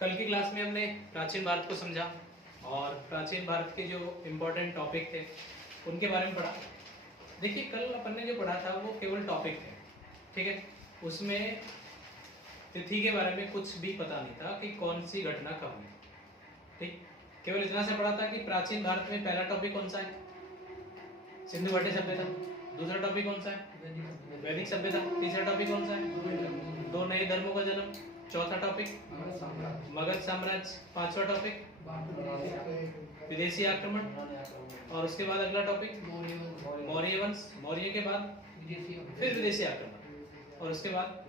कल की क्लास में हमने प्राचीन भारत को समझा और प्राचीन भारत के जो इम्पोर्टेंट टॉपिक थे उनके बारे में पढ़ा। देखिए कल अपन ने जो पढ़ा था वो केवल टॉपिक थे, ठीक है। उसमें तिथि के बारे में कुछ भी पता नहीं था कि कौन सी घटना कब हुई, ठीक। केवल इतना से पढ़ा था कि प्राचीन भारत में पहला टॉपिक कौन सा है, सिंधु घाटी सभ्यता। दूसरा टॉपिक कौन सा है, वैदिक सभ्यता। तीसरा टॉपिक कौन सा है, दो नए धर्मों का जन्म। चौथा टॉपिक मगध साम्राज्य। पांचवा टॉपिक विदेशी आक्रमण। और उसके बाद अगला टॉपिक मौर्य वंश। मौर्य के बाद फिर विदेशी आक्रमण और उसके बाद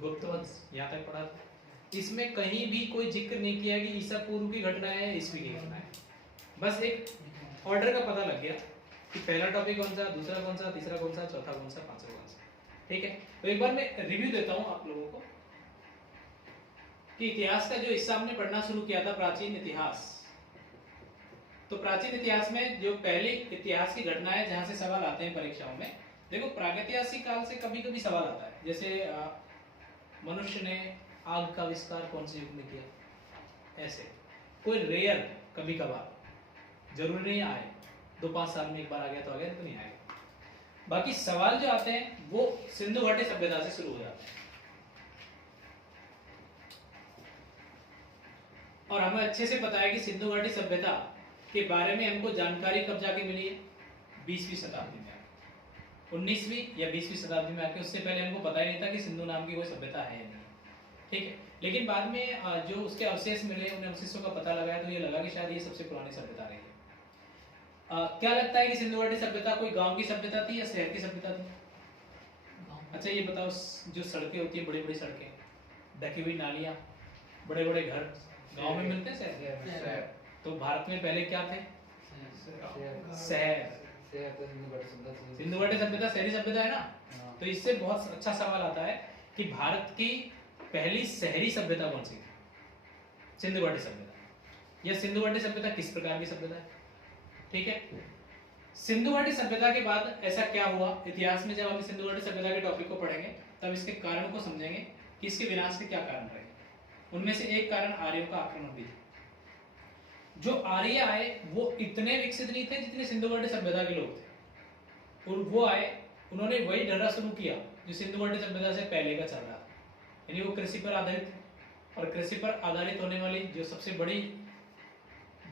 गुप्त वंश। यहाँ तक पढ़ा था। इसमें कहीं भी कोई जिक्र नहीं किया कि ईसा पूर्व की घटना है, ईस्वी की घटना है। बस एक ऑर्डर का पता लग गया कि पहला टॉपिक कौन सा, दूसरा कौन सा, तीसरा कौन सा, चौथा कौन सा, पांचवा कौन सा, ठीक है। तो एक बार मैं रिव्यू देता हूं आप लोगों को कि इतिहास का जो हिस्सा हमने पढ़ना शुरू किया था, प्राचीन इतिहास। तो प्राचीन इतिहास में जो पहली इतिहास की घटना है जहां से सवाल आते हैं परीक्षाओं में, देखो प्रागैतिहासिक काल से कभी कभी सवाल आता है। जैसे मनुष्य ने आग का आविष्कार कौन से युग में किया, ऐसे कोई रेयर कभी कभार, जरूरी नहीं आए, 2-5 साल में एक बार आ गया तो आ गया, तो नहीं आएगा। बाकी सवाल जो आते हैं वो सिंधु घाटी सभ्यता से शुरू हो जाते हैं। और हमें अच्छे से पता है कि सिंधु घाटी सभ्यता के बारे में हमको जानकारी कब जाके मिली है, 20वीं शताब्दी में, 19वीं या 20वीं शताब्दी में आके। उससे पहले हमको पता ही नहीं था कि सिंधु नाम की कोई सभ्यता है या नहीं, ठीक है। लेकिन बाद में जो उसके अवशेष मिले, उन अवशेषों का पता लगाया तो ये लगा कि शायद ये सबसे पुरानी सभ्यता रही है। क्या लगता है कि सिंधु घाटी सभ्यता कोई गांव की सभ्यता थी या शहर की सभ्यता थी? अच्छा ये बताओ, जो सड़कें होती है, बड़ी बड़ी सड़कें, ढकी हुई नालियां, बड़े बड़े घर गांव में मिलते हैं शहर? तो भारत में पहले क्या थे, शहर। सिंधु घाटी सभ्यता शहरी सभ्यता है ना। तो इससे बहुत अच्छा सवाल आता है कि भारत की पहली शहरी सभ्यता कौन सी थी, सिंधु घाटी सभ्यता। या सिंधु घाटी सभ्यता किस प्रकार की सभ्यता है, ठीक है। सिंधु घाटी सभ्यता के बाद ऐसा क्या हुआ इतिहास में, जब हम सिंधु घाटी सभ्यता के टॉपिक को पढ़ेंगे तब इसके कारण को समझेंगे कि इसके विनाश के क्या कारण रहे। उनमें से एक कारण आर्यों का आक्रमण भी था। जो आर्य आए वो इतने विकसित नहीं थे जितने सिंधु घाटी सभ्यता के लोग थे, और वो आए, उन्होंने वही ढर्रा शुरू किया जो सिंधु घाटी सभ्यता से पहले का चल रहा था। यानी वो कृषि पर आधारित, और कृषि पर आधारित होने वाली जो सबसे बड़ी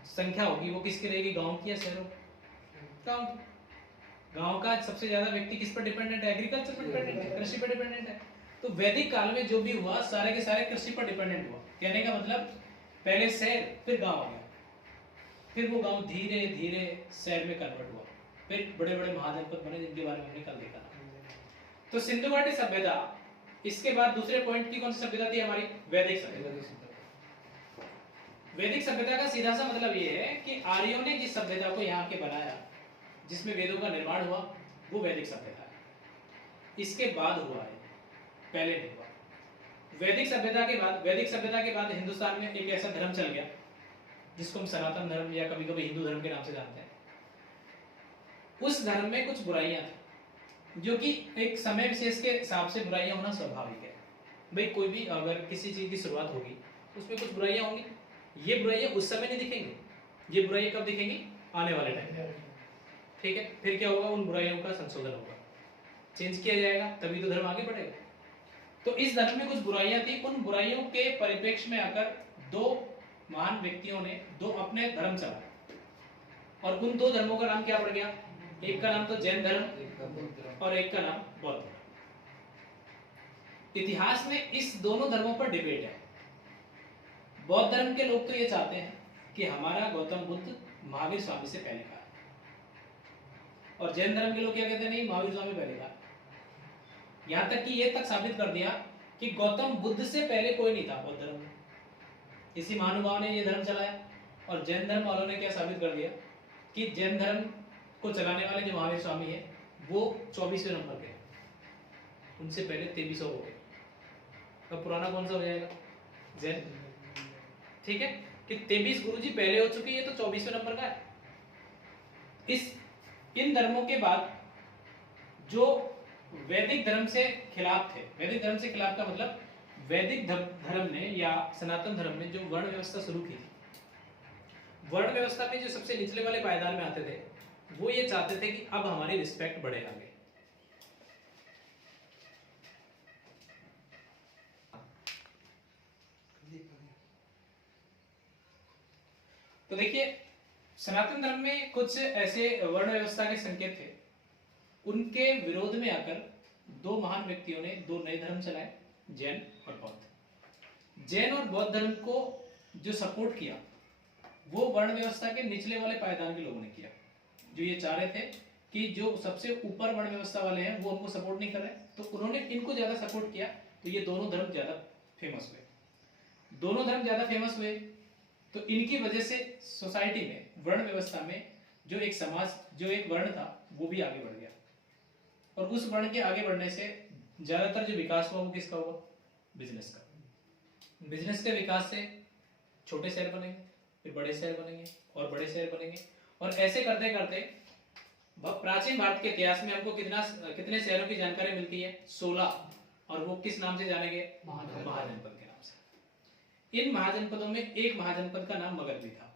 संख्या होगी वो किसकी रहेगी, गांव की या शहरों? गांव की। गांव का सबसे ज्यादा व्यक्ति किस पर डिपेंडेंट है, एग्रीकल्चर पर डिपेंडेंट है, कृषि पर डिपेंडेंट है। तो वैदिक काल में जो भी हुआ सारे के सारे कृषि पर डिपेंडेंट हुआ। कहने का मतलब पहले शहर फिर गांव आ गया, फिर वो गांव धीरे धीरे शहर में कन्वर्ट हुआ, फिर बड़े बड़े महाजनपद बने जिनके बारे में हमने कल देखा था। तो सिंधु घाटी सभ्यता, इसके बाद दूसरे पॉइंट की कौन सी सभ्यता थी हमारी, वैदिक सभ्यता। वैदिक सभ्यता का सीधा सा मतलब ये है कि आर्यों ने जिस सभ्यता को यहाँ के बनाया, जिसमें वेदों का निर्माण हुआ, वो वैदिक सभ्यता है। इसके बाद हुआ है, पहले नहीं हुआ। वैदिक सभ्यता के बाद हिंदुस्तान में एक ऐसा धर्म चल गया जिसको हम सनातन धर्म या कभी कभी हिंदू धर्म के नाम से जानते हैं। उस धर्म में कुछ बुराइयां थी, जो कि एक समय विशेष के हिसाब से बुराइयां होना स्वाभाविक है। भाई कोई भी अगर किसी चीज की शुरुआत होगी उसमें कुछ बुराइयां होंगी। ये बुराइयां उस समय नहीं दिखेंगी, ये बुराइयां कब दिखेंगी, आने वाले टाइम, ठीक है। फिर क्या होगा, उन बुराइयों का संशोधन होगा, चेंज किया जाएगा, तभी तो धर्म आगे बढ़ेगा। तो इस धर्म में कुछ बुराइयां थी, उन बुराइयों के परिप्रेक्ष्य में आकर दो महान व्यक्तियों ने दो अपने धर्म चलाए, और उन दो धर्मों का नाम क्या पड़ गया, एक का नाम तो जैन धर्म और एक का नाम बौद्ध धर्म। इतिहास में इस दोनों धर्मों पर डिबेट है। बौद्ध धर्म के लोग तो ये चाहते हैं कि हमारा गौतम बुद्ध महावीर स्वामी से पहले का, और जैन धर्म के लोग क्या कहते हैं, नहीं महावीर स्वामी पहले का। यहां तक कि ये तक साबित कर दिया कि गौतम बुद्ध से पहले कोई नहीं था बौद्ध धर्म में। इसी महानुभाव ने ये धर्म चलाया। और जैन धर्म वालों ने क्या साबित कर दिया कि जैन धर्म को चलाने वाले जो महावीर स्वामी है वो 24वें नंबर के, उनसे पहले 2300 हो गए। अब पुराना कौन सा हो जाएगा, जैन, ठीक है। कि 23 गुरुजी पहले हो चुके, ये तो 24वें नंबर का है। इन धर्मों के बाद जो वैदिक धर्म से खिलाफ थे, वैदिक धर्म से खिलाफ का मतलब वैदिक धर्म ने या सनातन धर्म ने जो वर्ण व्यवस्था शुरू की थी, वर्ण व्यवस्था में जो सबसे निचले वाले पायदान में आते थे, वो ये चाहते थे कि अब हमारी रिस्पेक्ट बढ़े आगे। तो देखिए, सनातन धर्म में कुछ ऐसे वर्ण व्यवस्था के संकेत थे, उनके विरोध में आकर दो महान व्यक्तियों ने दो नए धर्म चलाए, जैन और बौद्ध। जैन और बौद्ध धर्म को जो सपोर्ट किया वो वर्ण व्यवस्था के निचले वाले पायदान के लोगों ने किया, जो ये चाह रहे थे कि जो सबसे ऊपर वर्ण व्यवस्था वाले हैं वो हमको सपोर्ट नहीं कर रहे, तो उन्होंने इनको ज्यादा सपोर्ट किया, तो ये दोनों धर्म ज्यादा फेमस हुए। दोनों धर्म ज्यादा फेमस हुए तो इनकी वजह से सोसाइटी में, वर्ण व्यवस्था में जो एक समाज, जो एक वर्ण था वो भी आगे बढ़ गया, और उस वर्ण के आगे बढ़ने से ज्यादातर जो विकास हुआ वो किसका हुआ? बिजनेस का। बिजनेस के विकास से छोटे शहर बनेंगे, फिर बड़े शहर बनेंगे और बड़े शहर बनेंगे, और ऐसे करते करते प्राचीन भारत के इतिहास में हमको कितने शहरों की जानकारी मिलती है? 16, और वो किस नाम से जाने गए? महाजनपद के नाम से। इन महाजनपदों में एक महाजनपद का नाम मगध भी था।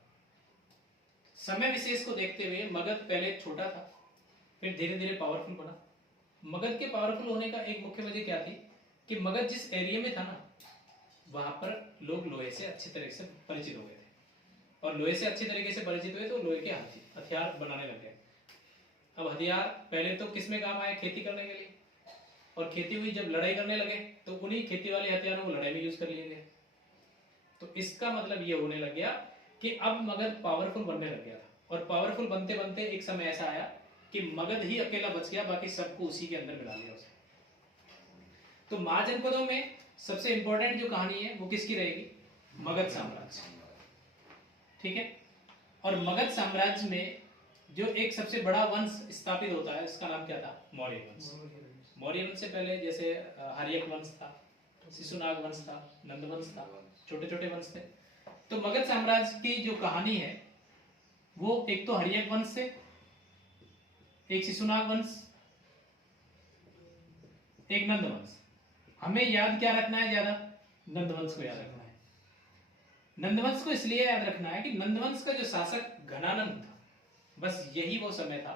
समय विशेष को देखते हुए मगध पहले छोटा था, फिर धीरे धीरे पावरफुल बना। मगध के पावरफुल होने का एक मुख्य वजह क्या थी कि मगध जिस एरिया में था ना, वहां पर लोग लोहे से अच्छी तरह से परिचित हो गए थे, और लोहे से अच्छी तरीके से परिचित हुए तो लोहे के हथियार बनाने लग गए। अब हथियार पहले तो किस में काम आए? खेती करने के लिए, और खेती हुई जब लड़ाई करने लगे तो उन्हीं खेती वाले हथियारों को लड़ाई में यूज कर लिए गए। तो इसका मतलब ये होने लग गया कि अब मगध पावरफुल बनने लग गया था, और पावरफुल बनते बनते एक समय ऐसा आया कि मगध ही अकेला बच गया, बाकी सबको उसी के अंदर मिला लिया उसने। तो महाजनपदों में सबसे इंपॉर्टेंट जो कहानी है वो किसकी रहेगी? मगध साम्राज्य, ठीक है। और मगध साम्राज्य में जो एक सबसे बड़ा वंश स्थापित होता है उसका नाम क्या था? मौर्य वंश। मौर्य वंश से पहले जैसे हर्यक वंश था, शिशुनाग वंश था, नंद वंश था, छोटे छोटे वंश थे। तो मगध साम्राज्य की जो कहानी है वो एक तो हर्यक वंश से, एक शिशुनाग वंश, एक नंद वंश। हमें याद क्या रखना है ज्यादा? नंद वंश को याद रखना है। नंद वंश को इसलिए याद रखना है कि नंद वंश का जो शासक घनानंद था, बस यही वो समय था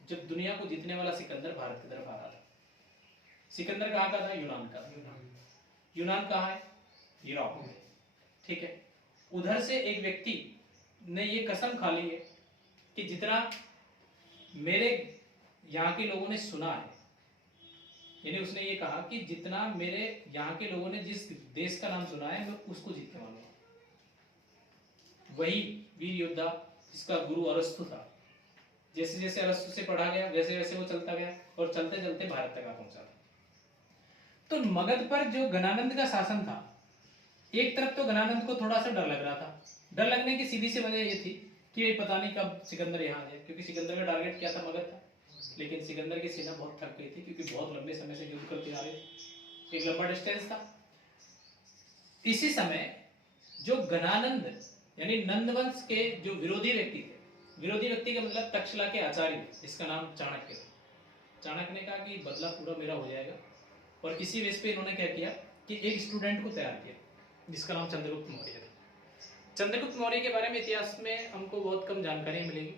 जब दुनिया को जीतने वाला सिकंदर भारत की तरफ आ रहा था। सिकंदर कहाँ का था? यूनान का। यूनान कहाँ है? यूरोप में, ठीक है। उधर से एक व्यक्ति ने ये कसम खा ली है कि जितना मेरे यहाँ के लोगों ने सुना है, यानी उसने ये कहा कि जितना मेरे यहाँ के लोगों ने जिस देश का नाम सुना है मैं उसको जीतने वाला हूं। वही वीर योद्धा जिसका गुरु अरस्तु था, जैसे जैसे अरस्तु से पढ़ा गया वैसे वैसे वो चलता गया, और चलते चलते भारत तक आ पहुंचा था। तो मगध पर जो घनानंद का शासन था, एक तरफ तो घनानंद को थोड़ा सा डर लग रहा था। डर लगने की सीधी सी वजह ये थी कि पता नहीं कब सिकंदर यहाँ आ जाए, क्योंकि सिकंदर का टारगेट क्या था? मगध था। लेकिन सिकंदर की सेना बहुत थक गई थी, क्योंकि बहुत लंबे समय से युद्ध करती आ रही थी, एक लंबा डिस्टेंस था। इसी समय जो घनानंद यानी नंदवंश के जो विरोधी व्यक्ति थे, विरोधी व्यक्ति का मतलब तक्षशिला के आचार्य, जिसका नाम चाणक्य था। चाणक्य ने कहा कि बदला पूरा मेरा हो जाएगा, और इसी बेस पे इन्होंने क्या किया कि एक स्टूडेंट को तैयार किया जिसका नाम चंद्रगुप्त मौर्य था। चंद्रगुप्त मौर्य के बारे में इतिहास में हमको बहुत कम जानकारी मिलेगी।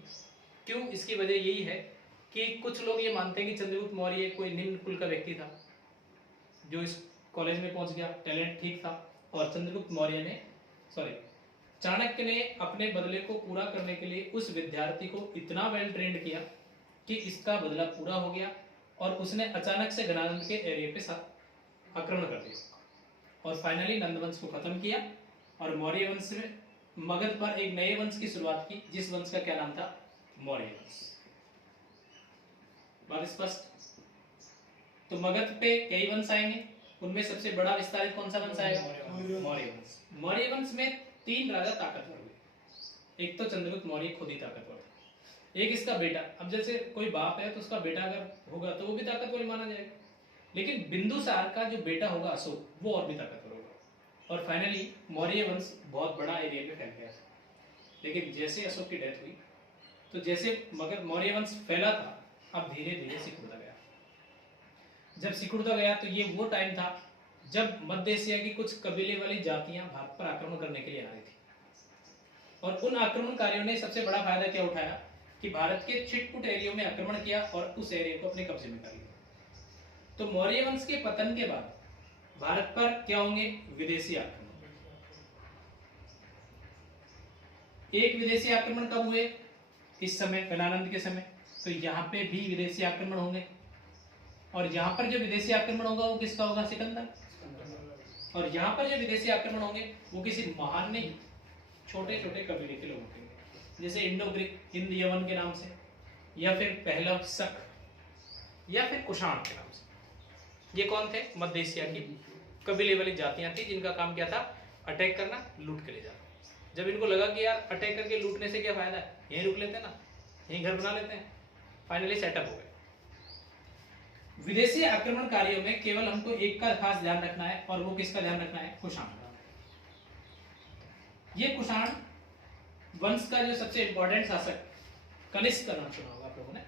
क्यों? इसकी वजह यही है कि कुछ लोग ये मानते हैं कि चंद्रगुप्त मौर्य कोई निम्न कुल का व्यक्ति था जो इस कॉलेज में पहुंच गया, टैलेंट ठीक था, और चंद्रगुप्त मौर्य ने चाणक्य ने अपने बदले को पूरा करने के लिए उस विद्यार्थी को इतना वेल ट्रेंड किया कि इसका बदला पूरा हो गया, और उसने अचानक से घनानंद के एरिया पे आक्रमण कर दिया, और फाइनली नंदवंश को खत्म किया, और मौर्य वंश में मगध पर एक नए वंश की शुरुआत की, जिस वंश का क्या नाम था? मौर्य वंश। बात स्पष्ट? तो मगध पे कई वंश आएंगे, उनमें सबसे बड़ा विस्तारित कौन सा वंश आएगा? मौर्य वंश। मौर्य वंश में 3 राजा ताकतवर हुए। एक तो चंद्रगुप्त मौर्य खुद ही ताकतवर था, एक इसका बेटा। अब जैसे कोई बाप है तो उसका बेटा अगर होगा तो वो भी ताकतवर माना जाएगा, लेकिन बिंदुसार का जो बेटा होगा अशोक, वो और भी ताकतवर होगा। और फाइनली मौर्य वंश बहुत बड़ा एरिया में फैल गया। लेकिन जैसे अशोक की डेथ हुई तो जैसे मगर मौर्य वंश फैला था, अब धीरे धीरे सिकुड़ता गया। जब सिकुड़ता गया तो ये वो टाइम था जब मध्य एशिया की कुछ कबीले वाली जातियां भारत पर आक्रमण करने के लिए आ रही थी, और उन आक्रमणकारियों ने सबसे बड़ा फायदा क्या उठाया कि भारत के छिटपुट एरियो में आक्रमण किया और उस एरिया को अपने कब्जे में कर लिया। तो मौर्य वंश के पतन के बाद भारत पर क्या होंगे? विदेशी आक्रमण। एक विदेशी आक्रमण कब हुए? इस समय गणानंद के समय। तो यहाँ पे भी विदेशी आक्रमण होंगे, और यहाँ पर जो विदेशी आक्रमण होगा वो किसका होगा? सिकंदर। और यहाँ पर जो विदेशी आक्रमण होंगे वो किसी महान नहीं, छोटे छोटे कबीले के लोगों के, जैसे इंडो ग्रीक, हिंद यवन के नाम से, या फिर पहलव, शक, या फिर कुषाण के नाम से। ये कौन थे? मध्य एशिया की कबीले वाली जातियां थी जिनका काम क्या था? अटैक करना, लूट के ले जाना। जब इनको लगा कि यार अटैक करके लूटने से क्या फायदा है, यहीं रुक लेते हैं ना, यहीं घर बना लेते हैं, फाइनली सेटअप हो गए। विदेशी आक्रमणकारियों में केवल हमको एक का खास ध्यान रखना है, और वो किसका ध्यान रखना है? कुषाण। ये कुषाण वंश का जो सबसे इंपॉर्टेंट शासक कनिष्क का नाम सुना होगा आप लोगों ने।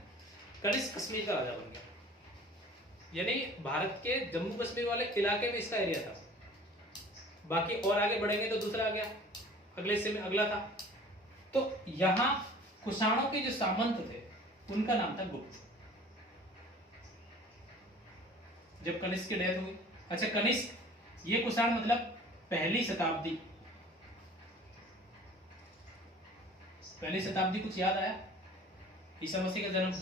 कनिष्क कश्मीर का राजा बन गया, यानी भारत के जम्मू कश्मीर वाले इलाके में इसका एरिया था। बाकी और आगे बढ़ेंगे तो दूसरा आ गया, अगले से में अगला था। तो यहां कुषाणों के जो सामंत थे उनका नाम था गुप्त। जब कनिष्क की डेथ हुई, अच्छा कनिष्क, ये कुषाण मतलब पहली शताब्दी। पहली शताब्दी कुछ याद आया? ईसा मसीह का जन्म,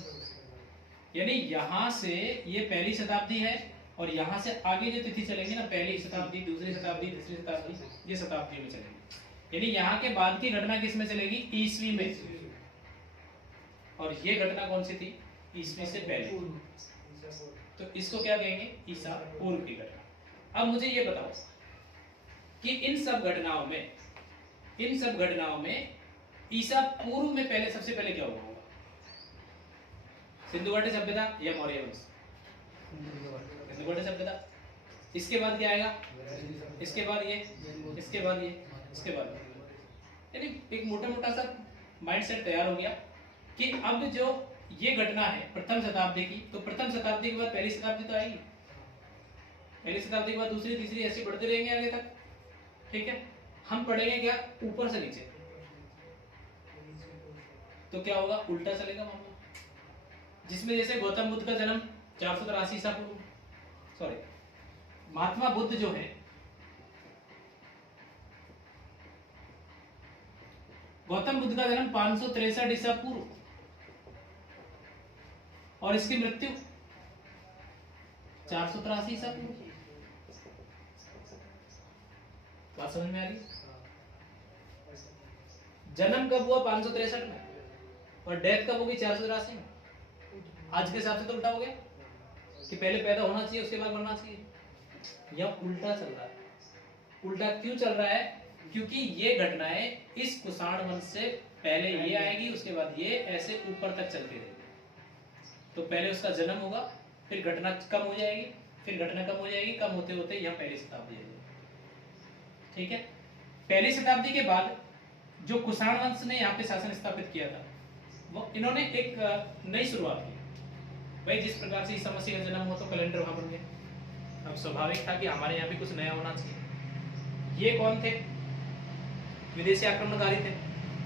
यानी यहां से ये पहली शताब्दी है, और यहां से आगे जो तिथि चलेंगे ना, पहली शताब्दी, दूसरी शताब्दी, तीसरी शताब्दी, ये शताब्दी में चलेंगे। यानी यहाँ के बाद की घटना किस में चलेगी? ईसवी में। और ये घटना कौन सी थी? ईसवी से पहले। तो इसको क्या कहेंगे? ईसा पूर्व की घटना। अब मुझे ये बताओ कि इन सब घटनाओं में ईसा पूर्व में पहले, सबसे पहले क्या हुआ होगा? सिंधु घाटी सभ्यता या मौर्य वंश? सिंधु घाटी सभ्यता। इसके बाद क्या आएगा? इसके बाद ये, इसके बाद ये, इसके बाद, यानी एक मोटा मोटा सा माइंडसेट तैयार हो गया कि अब जो ये घटना है प्रथम शताब्दी की, तो प्रथम शताब्दी के बाद पहली शताब्दी तो आएगी, पहली शताब्दी के बाद दूसरी, तीसरी, ऐसे बढ़ते रहेंगे आगे तक। ठीक है, हम पढ़ेंगे क्या? ऊपर से नीचे। तो क्या होगा? उल्टा चलेगा मामला, जिसमें जैसे गौतम बुद्ध का जन्म 483 ईसा पूर्व, सॉरी, महात्मा बुद्ध जो है, गौतम बुद्ध का जन्म 563 ईसा पूर्व, और इसकी मृत्यु 483 ईसा पूर्व। बात समझ में आ रही? जन्म कब हुआ? 563 में, और डेथ कब होगी? 483 में। आज के हिसाब से तो उल्टा हो गया कि पहले पैदा होना चाहिए उसके बाद मरना चाहिए, या उल्टा चल रहा है। उल्टा क्यों चल रहा है? क्योंकि ये घटनाएं इस कुषाण वंश से पहले ये आएगी, उसके बाद ये, ऐसे ऊपर तक चलती रहेगी। तो पहले उसका जन्म होगा, फिर घटना कम हो जाएगी, फिर घटना कम हो जाएगी, कम होते होते यहाँ पहली शताब्दी आ जाएगी। ठीक है, पहली शताब्दी के बाद जो कुषाण वंश ने यहाँ पे शासन स्थापित किया था, वो इन्होंने एक नई शुरुआत की। भाई जिस प्रकार से ईसा मसीह का जन्म हुआ तो कैलेंडर वहां बन गया, अब स्वाभाविक था कि हमारे यहाँ भी कुछ नया होना चाहिए। ये कौन थे? विदेशी आक्रमणकारी थे।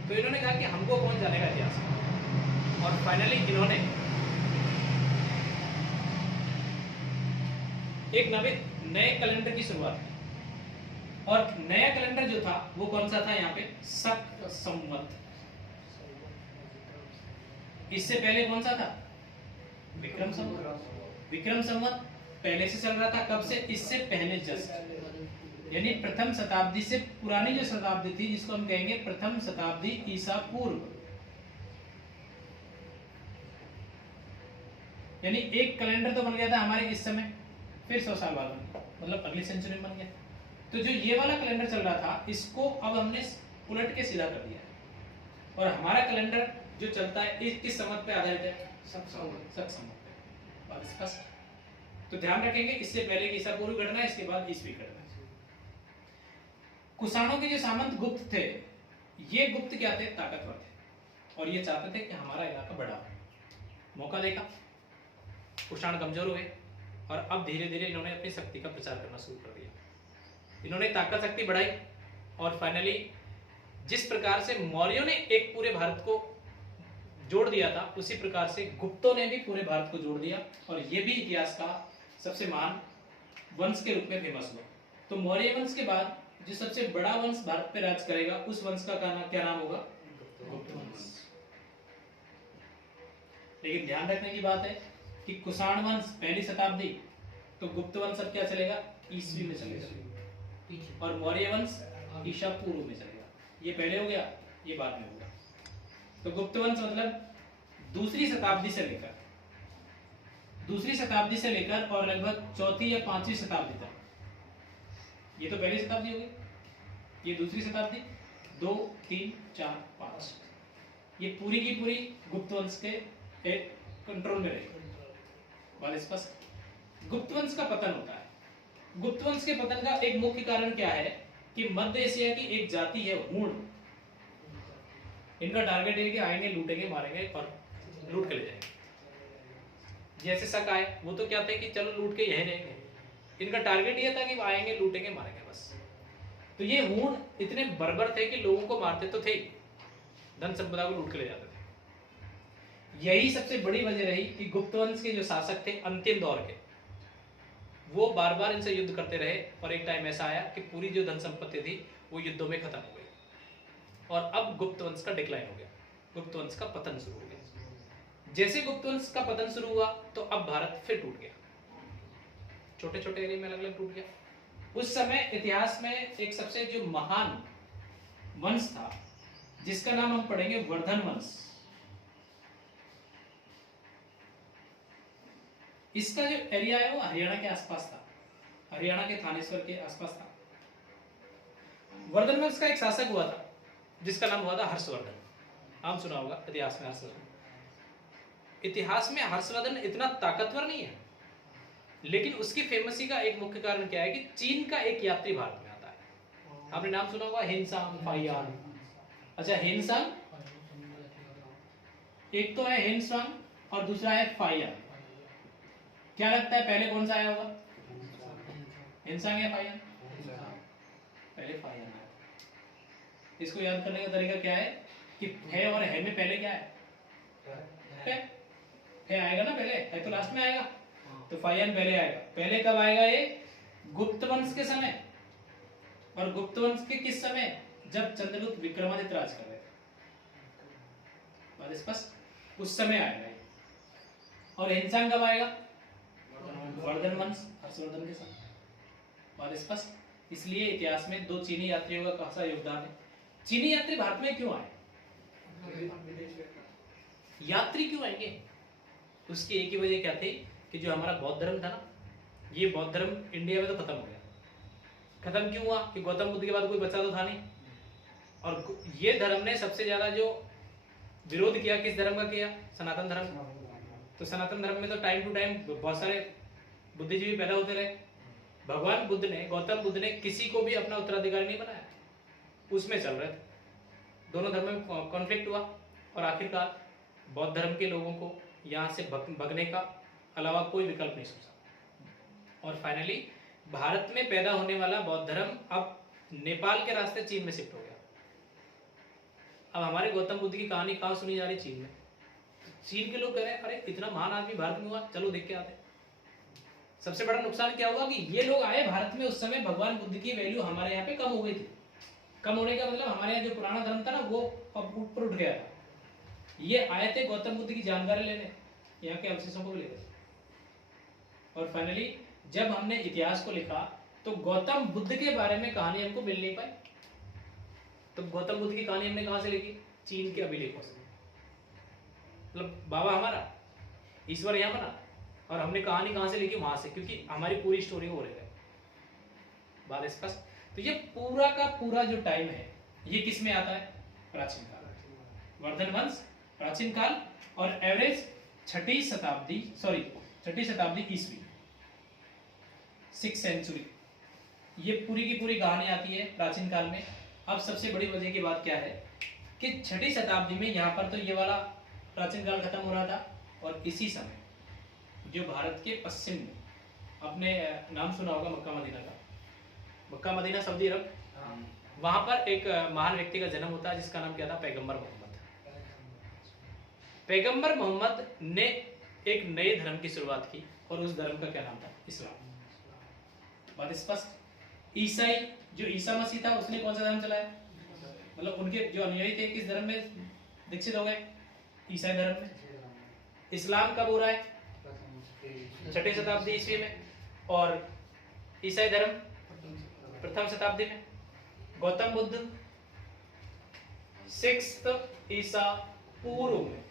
तो इन्होंने कहा कि हमको कौन जानेगा इतिहास, और फाइनली इन्होंने एक नए कैलेंडर की शुरुआत की, और नया कैलेंडर जो था वो कौन सा था? यहाँ पे शक संवत। इससे पहले कौन सा था? विक्रम संवत। विक्रम संवत पहले से चल रहा था, कब से? इससे पहले जस्ट, यानी प्रथम शताब्दी से पुरानी जो शताब्दी थी, जिसको हम कहेंगे प्रथम शताब्दी ईसा पूर्व, यानी एक कैलेंडर तो बन गया था हमारे इस समय, फिर 100 साल बाद बन गया, मतलब अगली सेंचुरी में बन गया। तो जो ये वाला कैलेंडर चल रहा था, इसको अब हमने उलट के सीधा कर दिया, और हमारा कैलेंडर जो चलता है इस संवत पे आधारित है, शक संवत पे। बात स्पष्ट? तो ध्यान रखेंगे, इससे पहले की ईसा पूर्व घटना, इसके बाद ईसवी घटना। कुषाणों के जो सामंत गुप्त थे, ये गुप्त क्या थे? ताकतवर थे, और ये चाहते थे कि हमारा इलाका बड़ा हो। मौका देखा, कुषाण कमजोर हुए और अब धीरे धीरे इन्होंने अपनी शक्ति का प्रचार करना शुरू कर दिया। इन्होंने ताकत शक्ति बढ़ाई और फाइनली जिस प्रकार से मौर्यों ने एक पूरे भारत को जोड़ दिया था, उसी प्रकार से गुप्तों ने भी पूरे भारत को जोड़ दिया और ये भी इतिहास का सबसे महान वंश के रूप में फेमस हुआ। तो मौर्य वंश के बाद जो सबसे बड़ा वंश भारत पे राज करेगा, उस वंश का क्या नाम होगा? गुप्त वंश। लेकिन ध्यान रखने की बात है कि कुषाण वंश पहली शताब्दी, तो गुप्त वंश अब क्या चलेगा? ईस्वी में चलेगा और मौर्य वंश ईसा पूर्व में चलेगा। ये पहले हो गया, ये बाद में होगा। तो गुप्त वंश मतलब दूसरी शताब्दी से लेकर और लगभग चौथी या पांचवी शताब्दी तक। ये तो पहली शताब्दी हो गई, ये दूसरी शताब्दी, 2, 3, 4, 5, ये पूरी की पूरी गुप्त वंश के एक कंट्रोल में रहेगी। बात स्पष्ट। गुप्त वंश का पतन होता है। गुप्त वंश के पतन का एक मुख्य कारण क्या है कि मध्य एशिया की एक जाति है हूण। इनका टारगेट है कि आएंगे, लूटेंगे, मारेंगे और लूट के ले जाएंगे। जैसे शक आए, वो तो क्या थे कि चलो लूट के यही रहेंगे। इनका टारगेट ये था कि आएंगे, लूटेंगे, मारेंगे बस। तो ये हूण इतने बर्बर थे कि लोगों को मारते तो थे, धन संपदा को लूट के ले जाते थे। यही सबसे बड़ी वजह रही कि गुप्त वंश के जो शासक थे अंतिम दौर के, वो बार बार इनसे युद्ध करते रहे और एक टाइम ऐसा आया कि पूरी जो धन संपत्ति थी वो युद्धों में खत्म हो गई और अब गुप्त वंश का डिक्लाइन हो गया, गुप्त वंश का पतन शुरू हो गया। जैसे गुप्त वंश का पतन शुरू हुआ तो अब भारत फिर टूट गया, छोटे छोटे एरिया में अलग अलग टूट गया। उस समय इतिहास में एक सबसे जो महान वंश था जिसका नाम हम पढ़ेंगे वर्धन वंश। इसका जो एरिया है वो हरियाणा के आसपास था, हरियाणा के थानेश्वर के आसपास था। वर्धन वंश का एक शासक हुआ था जिसका नाम हुआ था हर्षवर्धन। नाम सुना होगा इतिहास में हर्षवर्धन। इतिहास में हर्षवर्धन इतना ताकतवर नहीं है, लेकिन उसकी फेमसी का एक मुख्य कारण क्या है कि चीन का एक यात्री भारत में आता है। आपने नाम सुना होगा हेनसांग फाइयान। अच्छा, हेनसांग एक तो है हेनसांग और दूसरा है फाइयान। क्या लगता है पहले कौन सा आया होगा? हेनसांग या फाइयान? पहले फाइयान आया। इसको याद करने का तरीका क्या है कि है और है में पहले क्या है? है आएगा ना पहले, है तो लास्ट में आएगा, तो फाइयान पहले आएगा। पहले कब आएगा? ये गुप्त वंश के समय। और गुप्त वंश के किस समय? जब चंद्रगुप्त विक्रमादित्य राज कर रहे थे। बात स्पष्ट, उस समय आएगा ये। और हेनसांग कब आएगा? वर्धन वंश हर्षवर्धन के साथ। बात स्पष्ट। इसलिए इतिहास में दो चीनी यात्रियों का खासा योगदान है। चीनी यात्री भारत में क्यों आए? यात्री क्यों आएंगे? उसकी एक ही वजह क्या थी कि जो हमारा बौद्ध धर्म था ना, ये बौद्ध धर्म इंडिया में तो खत्म हो गया। खत्म क्यों हुआ? कि गौतम बुद्ध के बाद कोई बचा तो था नहीं। और ये धर्म ने सबसे ज्यादा जो विरोध किया, किस धर्म का किया? सनातन धर्म। तो सनातन धर्म में तो टाइम टू टाइम बहुत सारे बुद्धिजीवी पैदा होते रहे। भगवान बुद्ध ने, गौतम बुद्ध ने किसी को भी अपना उत्तराधिकारी नहीं बनाया, उसमें चल रहे थे। दोनों धर्म में कॉन्फ्लिक्ट हुआ और आखिरकार बौद्ध धर्म के लोगों को यहाँ से भगने का अलावा कोई विकल्प नहीं सोचा और फाइनली भारत में पैदा होने वाला बौद्ध धर्म अब नेपाल के रास्ते चीन में शिफ्ट हो गया। अब हमारे गौतम बुद्ध की कहानी कहाँ सुनी जा रही? चीन में। चीन के लोग कह रहे हैं अरे इतना महान आदमी भारत में हुआ, चलो देख के आते। सबसे बड़ा नुकसान क्या हुआ कि ये लोग आए भारत में, उस समय भगवान बुद्ध की वैल्यू हमारे यहाँ पे कम हो गई थी। कम होने का मतलब हमारे यहाँ जो पुराना धर्म था ना, वो अब ऊपर उठ गया था। ये आए थे गौतम बुद्ध की जानकारी लेने, यहाँ के अवशेषों को भी ले गए। और फाइनली जब हमने इतिहास को लिखा तो गौतम बुद्ध के बारे में कहानी हमको मिल नहीं पाई। तो गौतम बुद्ध की कहानी हमने कहां से लिखी? चीन के अभिलेखों से। मतलब बाबा हमारा, ईश्वर यहाँ बना और हमने कहानी कहां से लिखी? वहां से, क्योंकि हमारी पूरी स्टोरी हो रही है। बात स्पष्ट। तो ये पूरा का पूरा जो टाइम है ये किस में आता है? प्राचीन काल। वर्धन वंश प्राचीन काल और एवरेज छठी शताब्दी ईस्वी, 6th सेंचुरी। ये पूरी की पूरी कहानी आती है प्राचीन काल में। अब सबसे बड़ी वजह की बात क्या है कि छठी शताब्दी में यहाँ पर तो ये वाला प्राचीन काल खत्म हो रहा था और इसी समय जो भारत के पश्चिम में आपने नाम सुना होगा मक्का मदीना का। मक्का मदीना सऊदी अरब, वहां पर एक महान व्यक्ति का जन्म होता है जिसका नाम क्या था? पैगंबर मोहम्मद। पैगंबर मोहम्मद ने एक नए धर्म की शुरुआत की और उस धर्म का क्या नाम था? इस्लाम। बात स्पष्ट। ईसाई जो ईसा मसीह था उसने कौन सा धर्म चलाया? मतलब उनके जो अनुयायी थे किस धर्म में दीक्षित हो गए? ईसाई धर्म में। इस्लाम कब हो रहा है? 6वीं शताब्दी ईस्वी में। और ईसाई धर्म प्रथम शताब्दी में। गौतम बुद्ध 6th ईसा पूर्व में।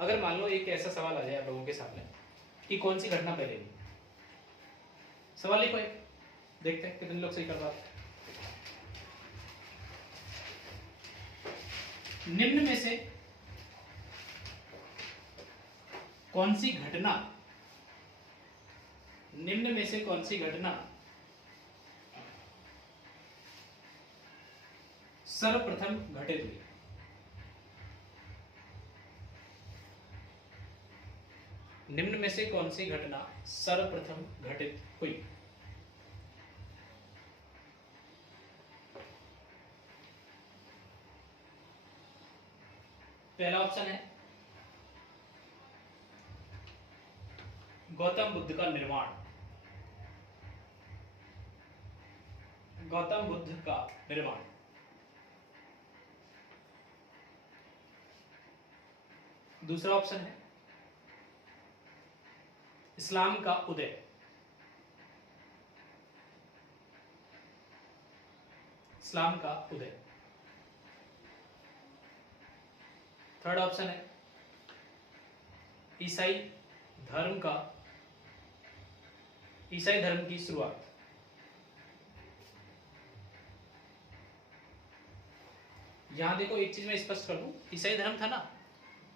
अगर मान लो एक ऐसा सवाल आ जाए आप लोगों के सामने कि कौन सी घटना पहले हुई, सवाल लिखो एक, देखते हैं कितने लोग सही कर पाते। निम्न में से कौन सी घटना, निम्न में से कौन सी घटना सर्वप्रथम घटित हुई? निम्न में से कौन सी घटना सर्वप्रथम घटित हुई? पहला ऑप्शन है गौतम बुद्ध का निर्वाण। गौतम बुद्ध का निर्वाण। दूसरा ऑप्शन है इस्लाम का उदय। इस्लाम का उदय। थर्ड ऑप्शन है ईसाई धर्म का, ईसाई धर्म की शुरुआत। यहां देखो एक चीज मैं स्पष्ट कर दूं, ईसाई धर्म था ना,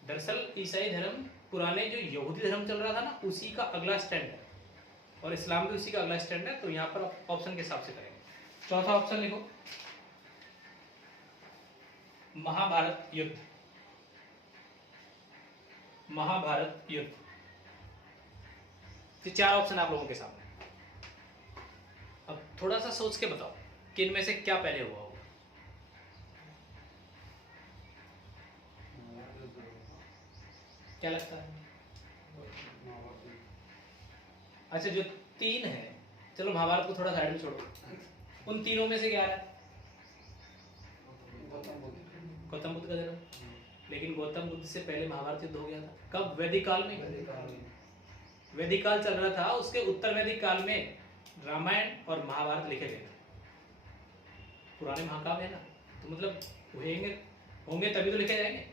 दरअसल ईसाई धर्म पुराने जो यहूदी धर्म चल रहा था ना उसी का अगला स्टैंड है और इस्लाम भी उसी का अगला स्टैंड है, तो यहां पर ऑप्शन के हिसाब से करेंगे। चौथा ऑप्शन लिखो महाभारत युद्ध। महाभारत युद्ध। तो 4 ऑप्शन आप लोगों के सामने। अब थोड़ा सा सोच के बताओ कि इनमें से क्या पहले हुआ होगा। क्या लगता है? अच्छा जो 3 है, चलो महाभारत को थोड़ा साइड में छोड़ो, उन तीनों में से क्या है? गौतम बुद्ध का जन्म। लेकिन गौतम बुद्ध से पहले महाभारत युद्ध हो गया था। कब? वैदिक काल में। वैदिक काल चल रहा था, उसके उत्तर वैदिक काल में रामायण और महाभारत लिखे गए। पुराने महाकाव्य है ना, तो मतलब होंगे तभी तो लिखे जाएंगे।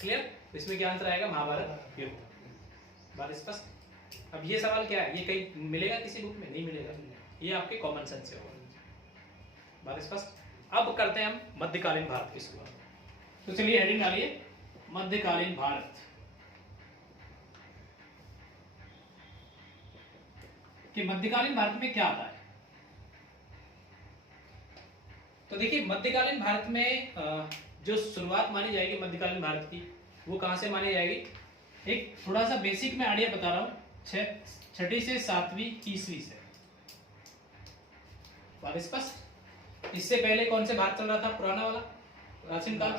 क्लियर? इसमें क्या आंसर आएगा? महाभारत युद्ध। बात स्पष्ट। अब ये सवाल क्या है, ये कहीं मिलेगा किसी बुक में? नहीं मिलेगा, ये आपके कॉमन सेंस से होगा। बात स्पष्ट। अब करते हैं हम मध्यकालीन भारत की शुरुआत। तो चलिए हेडिंग डालिए मध्यकालीन भारत। कि मध्यकालीन भारत में क्या आता है। तो देखिए मध्यकालीन भारत में जो शुरुआत मानी जाएगी मध्यकालीन भारत की, वो कहां से मानी जाएगी? एक थोड़ा सा बेसिक में आइडिया बता रहा हूं, 6वीं से 7वीं ईस्वी से। बात स्पष्ट। इससे पहले कौन से भारत चल रहा था? पुराना वाला प्राचीन काल।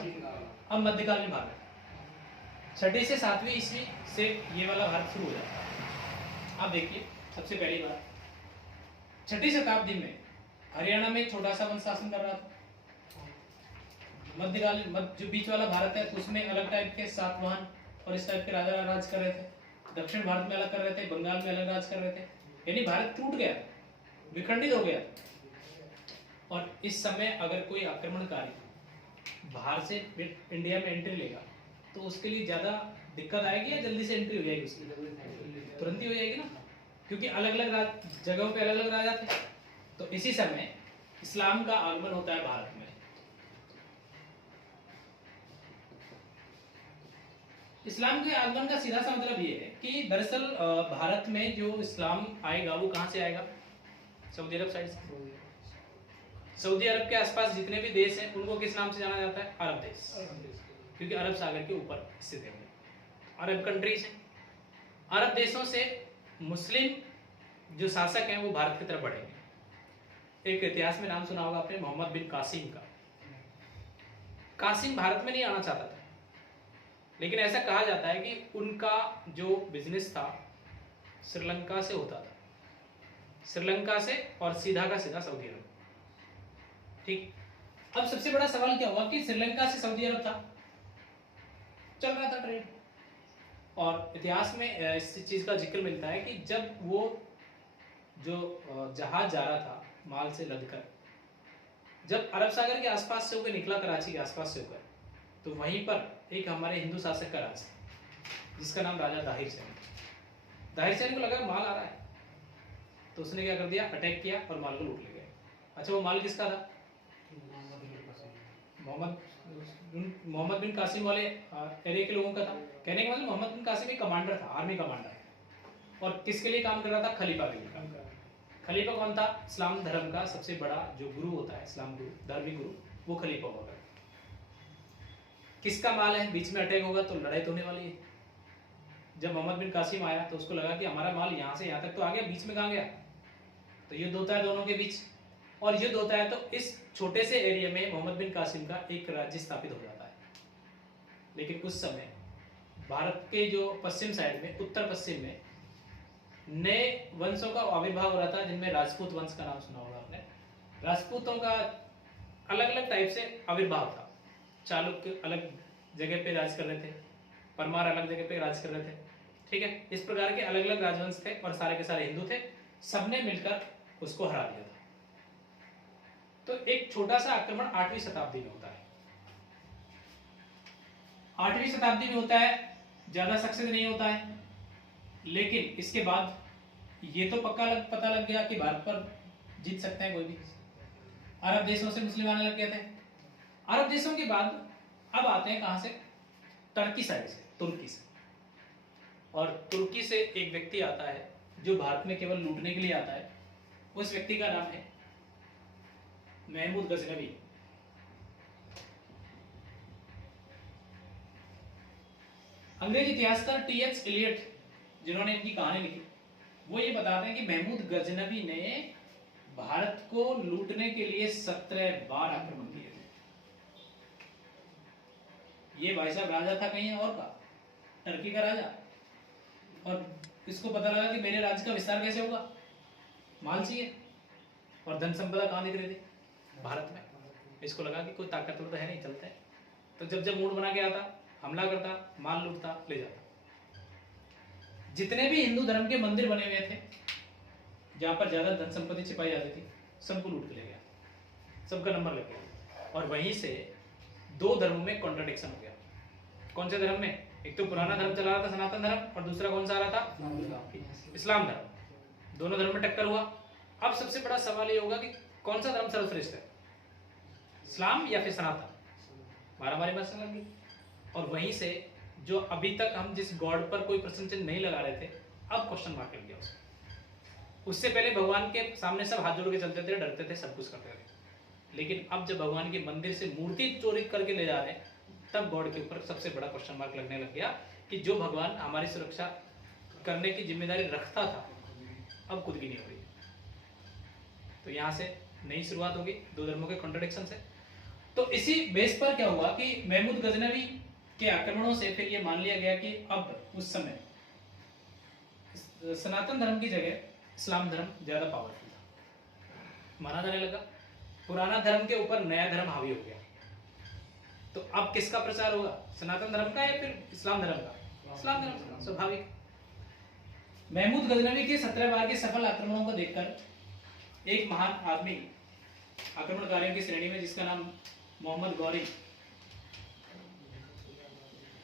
अब मध्यकालीन भारत 6वीं से 7वीं ईस्वी से ये वाला भारत शुरू हो जाता है। अब देखिए सबसे पहली बात, 6वीं शताब्दी में हरियाणा में छोटा सा वंश शासन कर रहा था। मध्यकालीन जो बीच वाला भारत है उसमें अलग टाइप के सातवाहन और इस टाइप के राजा राज कर रहे थे। दक्षिण भारत में अलग कर रहे थे, बंगाल में अलग राज कर रहे थे। यानी भारत टूट गया, विखंडित हो गया। और इस समय अगर कोई आक्रमणकारी बाहर से इंडिया में एंट्री लेगा तो उसके लिए ज्यादा दिक्कत आएगी या जल्दी से एंट्री हो जाएगी? उसकी तुरंत ही हो जाएगी ना, क्योंकि अलग अलग जगहों पे अलग अलग राजा थे। तो इसी समय इस्लाम का आगमन होता है भारत में। इस्लाम के आगमन का सीधा सा मतलब ये है कि दरअसल भारत में जो इस्लाम आएगा वो कहां से आएगा? सऊदी अरब साइड से। सऊदी अरब के आसपास जितने भी देश हैं उनको किस नाम से जाना जाता है? अरब देश, क्योंकि अरब सागर के ऊपर स्थित है। अरब कंट्रीज हैं। अरब देशों से मुस्लिम जो शासक हैं वो भारत की तरफ बढ़ेंगे। एक इतिहास में नाम सुना होगा आपने मोहम्मद बिन कासिम का। कासिम भारत में नहीं आना चाहता था, लेकिन ऐसा कहा जाता है कि उनका जो बिजनेस था श्रीलंका से होता था, श्रीलंका से, और सीधा का सीधा सऊदी अरब। ठीक, अब सबसे बड़ा सवाल क्या हुआ कि श्रीलंका से सऊदी अरब था, चल रहा था ट्रेड, और इतिहास में इस चीज का जिक्र मिलता है कि जब वो जो जहाज जा रहा था माल से लदकर, जब अरब सागर के आसपास से होकर निकला, कराची के आसपास से होकर, तो वहीं पर एक हमारे हिंदू शासक का राज था जिसका नाम राजा दाहिर सेन। दाहिर सेन को लगा माल आ रहा है, तो उसने क्या कर दिया, अटैक किया और माल को लूट ले गया। अच्छा, वो माल किसका था? मोहम्मद बिन कासिम वाले एरिया के लोगों का था। कहने का मतलब मोहम्मद बिन कासिम एक कमांडर था, आर्मी कमांडर, और किसके लिए काम कर रहा था? खलीफा के लिए काम कर रहा था। खलीफा कौन था? इस्लाम धर्म का सबसे बड़ा जो गुरु होता है, इस्लाम गुरु, धार्मिक गुरु, वो खलीफा होगा। किसका माल है? बीच में अटैक होगा तो लड़ाई तो होने वाली है। जब मोहम्मद बिन कासिम आया तो उसको लगा कि हमारा माल यहाँ से यहाँ तक तो आ गया, बीच में कहाँ गया? तो युद्ध होता है दोनों के बीच, और युद्ध होता है तो इस छोटे से एरिया में मोहम्मद बिन कासिम का एक राज्य स्थापित हो जाता है। लेकिन उस समय भारत के जो पश्चिम साइड में, उत्तर पश्चिम में नए वंशों का आविर्भाव हो रहा था, जिनमें राजपूत वंश का नाम सुना होगा आपने। राजपूतों का अलग अलग टाइप से आविर्भाव था। चालुक्य अलग जगह पे राज कर रहे थे, परमार अलग जगह पे राज कर रहे थे, ठीक है। इस प्रकार के अलग अलग राजवंश थे और सारे के सारे हिंदू थे, सबने मिलकर उसको हरा दिया था। तो एक छोटा सा आक्रमण 8वीं शताब्दी में होता है। 8वीं शताब्दी में होता है, ज्यादा सक्सेस नहीं होता है, लेकिन इसके बाद ये तो पता लग गया कि भारत पर जीत सकते हैं कोई भी। अरब देशों से मुस्लिम आने लग गए थे। अरब देशों के बाद अब आते हैं कहां से? टर्की साइड से, तुर्की से। और तुर्की से एक व्यक्ति आता है जो भारत में केवल लूटने के लिए आता है। उस व्यक्ति का नाम है महमूद गजनवी। अंग्रेज इतिहासकार टी.एच. एलियट, जिन्होंने इनकी कहानी लिखी, वो ये बताते हैं कि महमूद गजनवी ने भारत को लूटने के लिए 17 बार आक्रमण किए थे। ये भाई साहब राजा था कहीं और का, टर्की का राजा, और इसको पता लगा कि मेरे राज्य का विस्तार कैसे होगा, माल चाहिए, और धन संपदा कहाँ दिख रही थी? भारत में। इसको लगा कि कोई ताकतवर तो है नहीं, चलते हैं। तो जब मूड बना के आता, हमला करता, माल लूटता, ले जाता। जितने भी हिंदू धर्म के मंदिर बने हुए थे, जहां पर ज्यादा धन संपत्ति छिपाई जाती थी, सबको लूट के ले गया, सबका नंबर लग गया। और वहीं से दो धर्मों में कॉन्ट्रडिक्शन हो गया। कौन से धर्म में? एक तो पुराना धर्म चला रहा था सनातन धर्म, और दूसरा कौन सा आ रहा था? इस्लाम धर्म। दोनों धर्म में टक्कर हुआ। अब सबसे बड़ा सवाल ये होगा कि कौन सा धर्म सर्वश्रेष्ठ है, इस्लाम या फिर सनातन? मारामारी में लग गई। और वहीं से जो अभी तक हम जिस गॉड पर कोई प्रश्न चिन्ह नहीं लगा रहे थे, अब क्वेश्चन मार्क लग गया उससे पहले भगवान के सामने सब हाथ जोड़ के चलते थे, डरते थे, सब कुछ करते थे। लेकिन अब जब भगवान के मंदिर से मूर्ति चोरी करके ले जा रहे हैं, तब गॉड के ऊपर सबसे बड़ा क्वेश्चन मार्क लगने लग गया कि जो भगवान हमारी सुरक्षा करने की जिम्मेदारी रखता था, अब खुद की नहीं हो रही। तो यहाँ से नई शुरुआत होगी दो धर्मों के कॉन्ट्रडिक्शन से। तो इसी बेस पर क्या हुआ कि महमूद गजनवी के आक्रमणों से फिर ये मान लिया गया कि अब उस समय सनातन धर्म की जगह इस्लाम धर्म ज्यादा पावरफुल था, माना जाने लगा। पुराना धर्म के ऊपर नया धर्म हावी हो गया। तो अब किसका प्रचार होगा, सनातन धर्म का या फिर इस्लाम धर्म का? इस्लाम धर्म का, स्वाभाविक। महमूद गजनवी के 17 बार के सफल आक्रमणों को देखकर एक महान आदमी आक्रमणकारियों की श्रेणी में, जिसका नाम मोहम्मद गौरी,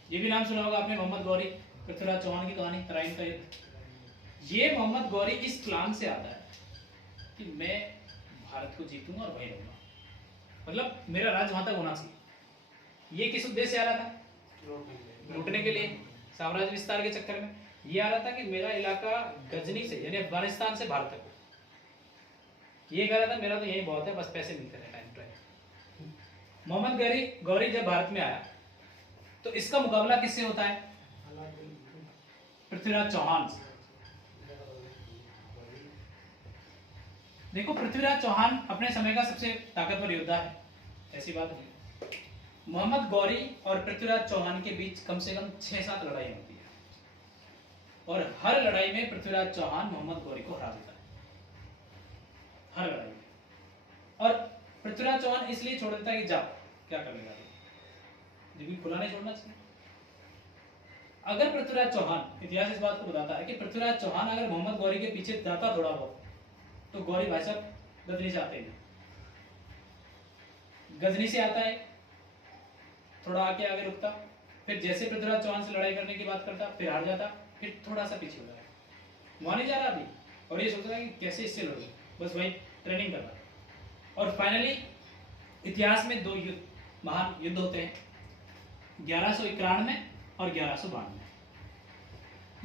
ये भी नाम सुना होगा आपने, मोहम्मद गौरी, पृथ्वीराज चौहान की कहानी, तराइन का युद्ध। ये मोहम्मद गौरी इस प्लान से आता है कि मैं भारत को जीतूंगा और वहीं रहूंगा, मतलब मेरा राज्य वहां तक होना चाहिए। ये किस उद्देश्य से आ रहा था? लूटने के लिए, साम्राज्य विस्तार के चक्कर में। ये आ रहा था कि मेरा इलाका गजनी से, यानी अफगानिस्तान से भारत तक। ये कह रहा था मेरा तो यही बहुत है, बस पैसे मिलते रहे टाइम टाइम। मोहम्मद गौरी जब भारत में आया तो इसका मुकाबला किससे होता है? पृथ्वीराज चौहान से। देखो पृथ्वीराज चौहान अपने समय का सबसे ताकतवर योद्धा है, ऐसी बात नहीं। मोहम्मद गौरी और पृथ्वीराज चौहान के बीच कम से कम 6-7 लड़ाई होती है और हर लड़ाई में पृथ्वीराज चौहान मोहम्मद गौरी को हरा देता है, हर लड़ाई में। और पृथ्वीराज चौहान इसलिए छोड़ देता है कि जाओ क्या कर लेगा, जब खुला नहीं छोड़ना चाहिए। अगर पृथ्वीराज चौहान, इतिहास इस बात को बताता है कि पृथ्वीराज चौहान अगर मोहम्मद गौरी के पीछे जाता थोड़ा बहुत, तो गौरी भाई साहब गजनी से आते हैं, गजनी से आता है, थोड़ा आके आगे रुकता, फिर जैसे पृथ्वीराज चौहान से लड़ाई करने की बात करता, फिर हार जाता, फिर थोड़ा सा पीछे हो जाएगा, वहां नहीं जा रहा अभी, और ये सोच रहा है कि कैसे इससे लड़ूं, बस वही ट्रेनिंग कर रहा। और फाइनली इतिहास में 2 युद्ध, महान युद्ध होते हैं, 1191 और 1192।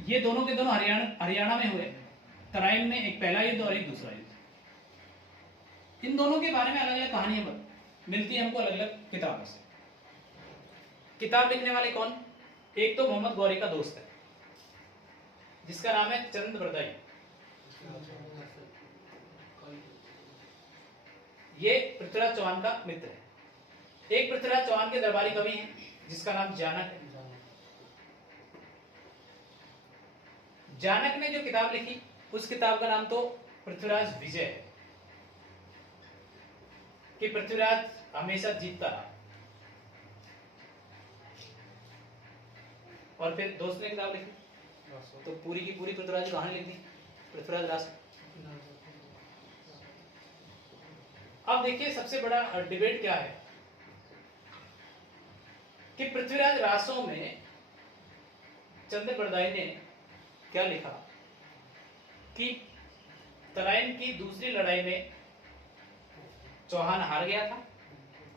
ये दोनों के दोनों हरियाणा में हुए, तराइन में, एक पहला युद्ध और एक दूसरा युद्ध। इन दोनों के बारे में अलग अलग कहानियां मिलती है हमको अलग अलग किताबों से। किताब लिखने वाले कौन? एक तो मोहम्मद गौरी का दोस्त है जिसका नाम है चंद्रबरदाई, ये पृथ्वीराज चौहान का मित्र है। एक पृथ्वीराज चौहान के दरबारी कवि हैं जिसका नाम जानक है। जानक ने जो किताब लिखी उस किताब का नाम तो पृथ्वीराज विजय है, कि पृथ्वीराज हमेशा जीतता रहा। और फिर दोस्त ने किताब लिखी तो पूरी की पूरी पृथ्वीराज की कहानी लिख दी, पृथ्वीराज रास। अब देखिए सबसे बड़ा डिबेट क्या है कि पृथ्वीराज रासों में चंद्रबरदाई ने क्या लिखा कि तराइन की दूसरी लड़ाई में चौहान हार गया था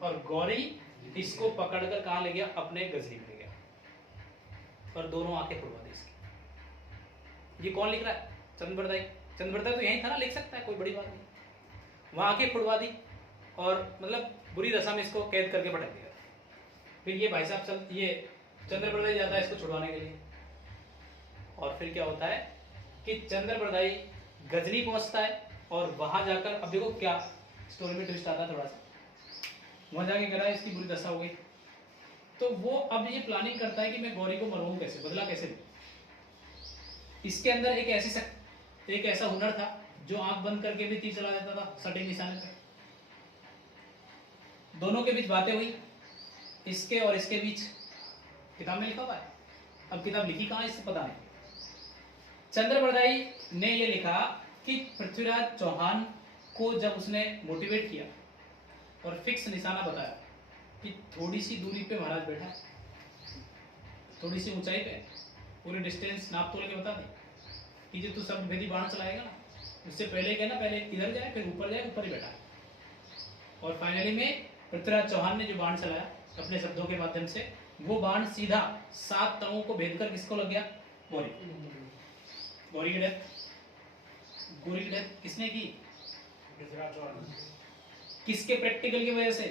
और गौरी इसको पकड़कर कहां ले गया, अपने गजनी में ले गया और दोनों आंखें फुड़वा दी इसकी। ये कौन लिख रहा है? चंद्रबरदाई। चंद्रबरदाई तो यहीं था ना, लिख सकता है, कोई बड़ी बात नहीं। वहां आंखें फुड़वा दी और मतलब बुरी दशा में इसको कैद करके पटक दिया। फिर ये भाई साहब ये चंद्रबरदाई जाता है इसको छुड़वाने के लिए, और फिर क्या होता है कि चंद्रबरदाई गजनी पहुंचता है और वहां जाकर, अब देखो क्या स्टोरी में ट्विस्ट आता है थोड़ा सा, वहां जाके कह रहा है इसकी बुरी दशा हो गई, तो वो अब ये प्लानिंग करता है कि मैं गौरी को मरवाऊं कैसे, बदला कैसे लूं। इसके अंदर एक ऐसा हुनर था जो आंख बंद करके भी तीर चला देता था सटीक निशाने पे। दोनों के बीच बातें हुई, इसके और इसके बीच, किताब में लिखा हुआ है। अब किताब लिखी कहां इससे पता नहीं। चंद्रबरदाई ने यह लिखा कि पृथ्वीराज चौहान को जब उसने मोटिवेट किया और फिक्स निशाना बताया कि थोड़ी सी दूरी पे महाराज बैठा है, थोड़ी सी ऊंचाई पे, पूरे डिस्टेंस नाप तोल के बता दे कि जो तू सब भेदी बाण चलाएगा ना, उससे पहले कहना पहले इधर जाए फिर ऊपर जाए, ऊपर ही बैठा है। और फाइनली में पृथ्वीराज चौहान ने जो बाण चलाया अपने शब्दों के माध्यम से, वो बाण सीधा 7 तवों को भेदकर किसको लग गया? गौरी की डेथ किसने की? पृथ्वीराज चौहान। किसके प्रैक्टिकल की वजह से?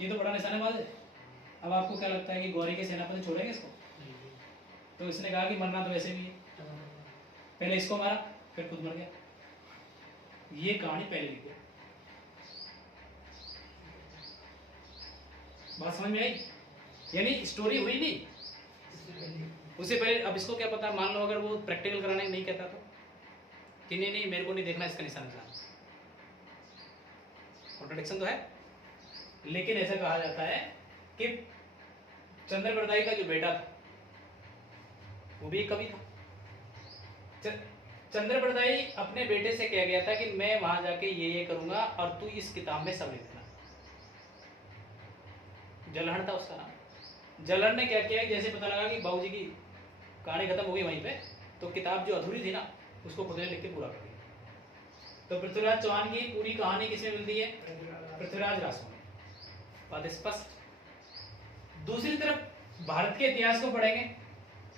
ये तो बड़ा निशानेबाज है। अब आपको क्या लगता है कि गौरी के सेनापति छोड़ेंगे इसको? तो इसने कहा कि मरना तो वैसे भी है, पहले इसको मारा फिर खुद मर गया। ये कहानी पहले लिखी, बात समझ में आई? यानी स्टोरी हुई नहीं उससे पहले। अब इसको क्या पता, मान लो अगर वो प्रैक्टिकल कराने नहीं कहता तो कि नहीं मेरे को नहीं देखना इसका निशान चलाना, कॉन्ट्रडिक्शन तो है। लेकिन ऐसा कहा जाता है कि चंद्रबरदाई का जो बेटा था वो भी एक कवि था। चंद्रबरदाई अपने बेटे से कह गया था कि मैं वहां जाके ये करूंगा और तू इस किताब में सब लिखना। जलहन था उसका नाम। जलहन ने क्या किया, जैसे पता लगा कि बाबूजी की कहानी खत्म हो गई वहीं पे, तो किताब जो अधूरी थी ना उसको खुद ने लिख के पूरा कर दिया। तो पृथ्वीराज चौहान की पूरी कहानी किसमें मिलती है? पृथ्वीराज रासों में। बात स्पष्ट। दूसरी तरफ भारत के इतिहास को पढ़ेंगे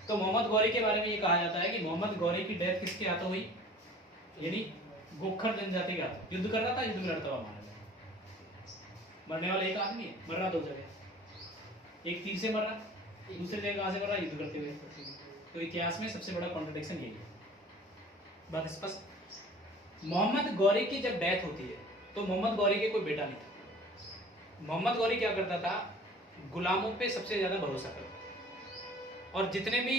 तो मोहम्मद गौरी के बारे में ये कहा जाता है कि मोहम्मद गौरी की डेथ किसके हाथों हुई? यानी गोखर जनजाति के हाथों। युद्ध कर रहा था, युद्ध में लड़ता हुआ मारा गया। मरने वाला एक आदमी है, मर रहा 2 जगह, एक तीर से मर रहा, दूसरी जगह कहां से मर रहा? युद्ध करते हुए। तो इतिहास में सबसे बड़ा कॉन्ट्रडिक्शन यही है। बात स्पष्ट। मोहम्मद गौरी की जब डेथ होती है तो मोहम्मद गौरी के कोई बेटा नहीं था। मोहम्मद गौरी क्या करता था, गुलामों पे सबसे ज्यादा भरोसा करता और जितने भी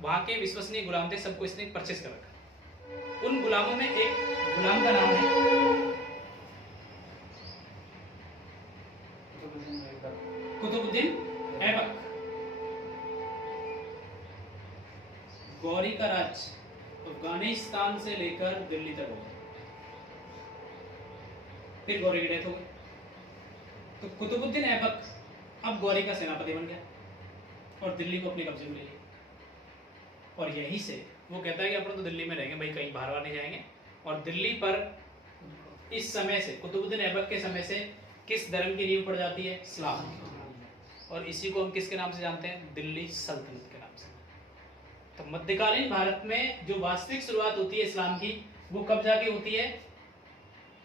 वहां के विश्वसनीय गुलाम थे सबको इसने परचेस कर रखा। उन गुलामों में एक गुलाम का नाम है कुतुबुद्दीन ऐबक। गौरी का राज अफगानिस्तान से लेकर दिल्ली तक हो गया। फिर गौरी की डेथ हो गई तो कुतुबुद्दीन ऐबक अब गौरी का सेनापति बन गया और दिल्ली को अपने कब्जे में ले लिया। और यहीं से वो कहता है कि अपन तो दिल्ली में रहेंगे भाई, कहीं बाहर नहीं जाएंगे। और दिल्ली पर इस समय से, कुतुबुद्दीन ऐबक के समय से, किस धर्म की नींव पड़ जाती है? इस्लाम की। और इसी को हम किसके नाम से जानते हैं? दिल्ली सल्तनत के नाम से। तो मध्यकालीन भारत में जो वास्तविक शुरुआत होती है इस्लाम की, वो कब जाके होती है?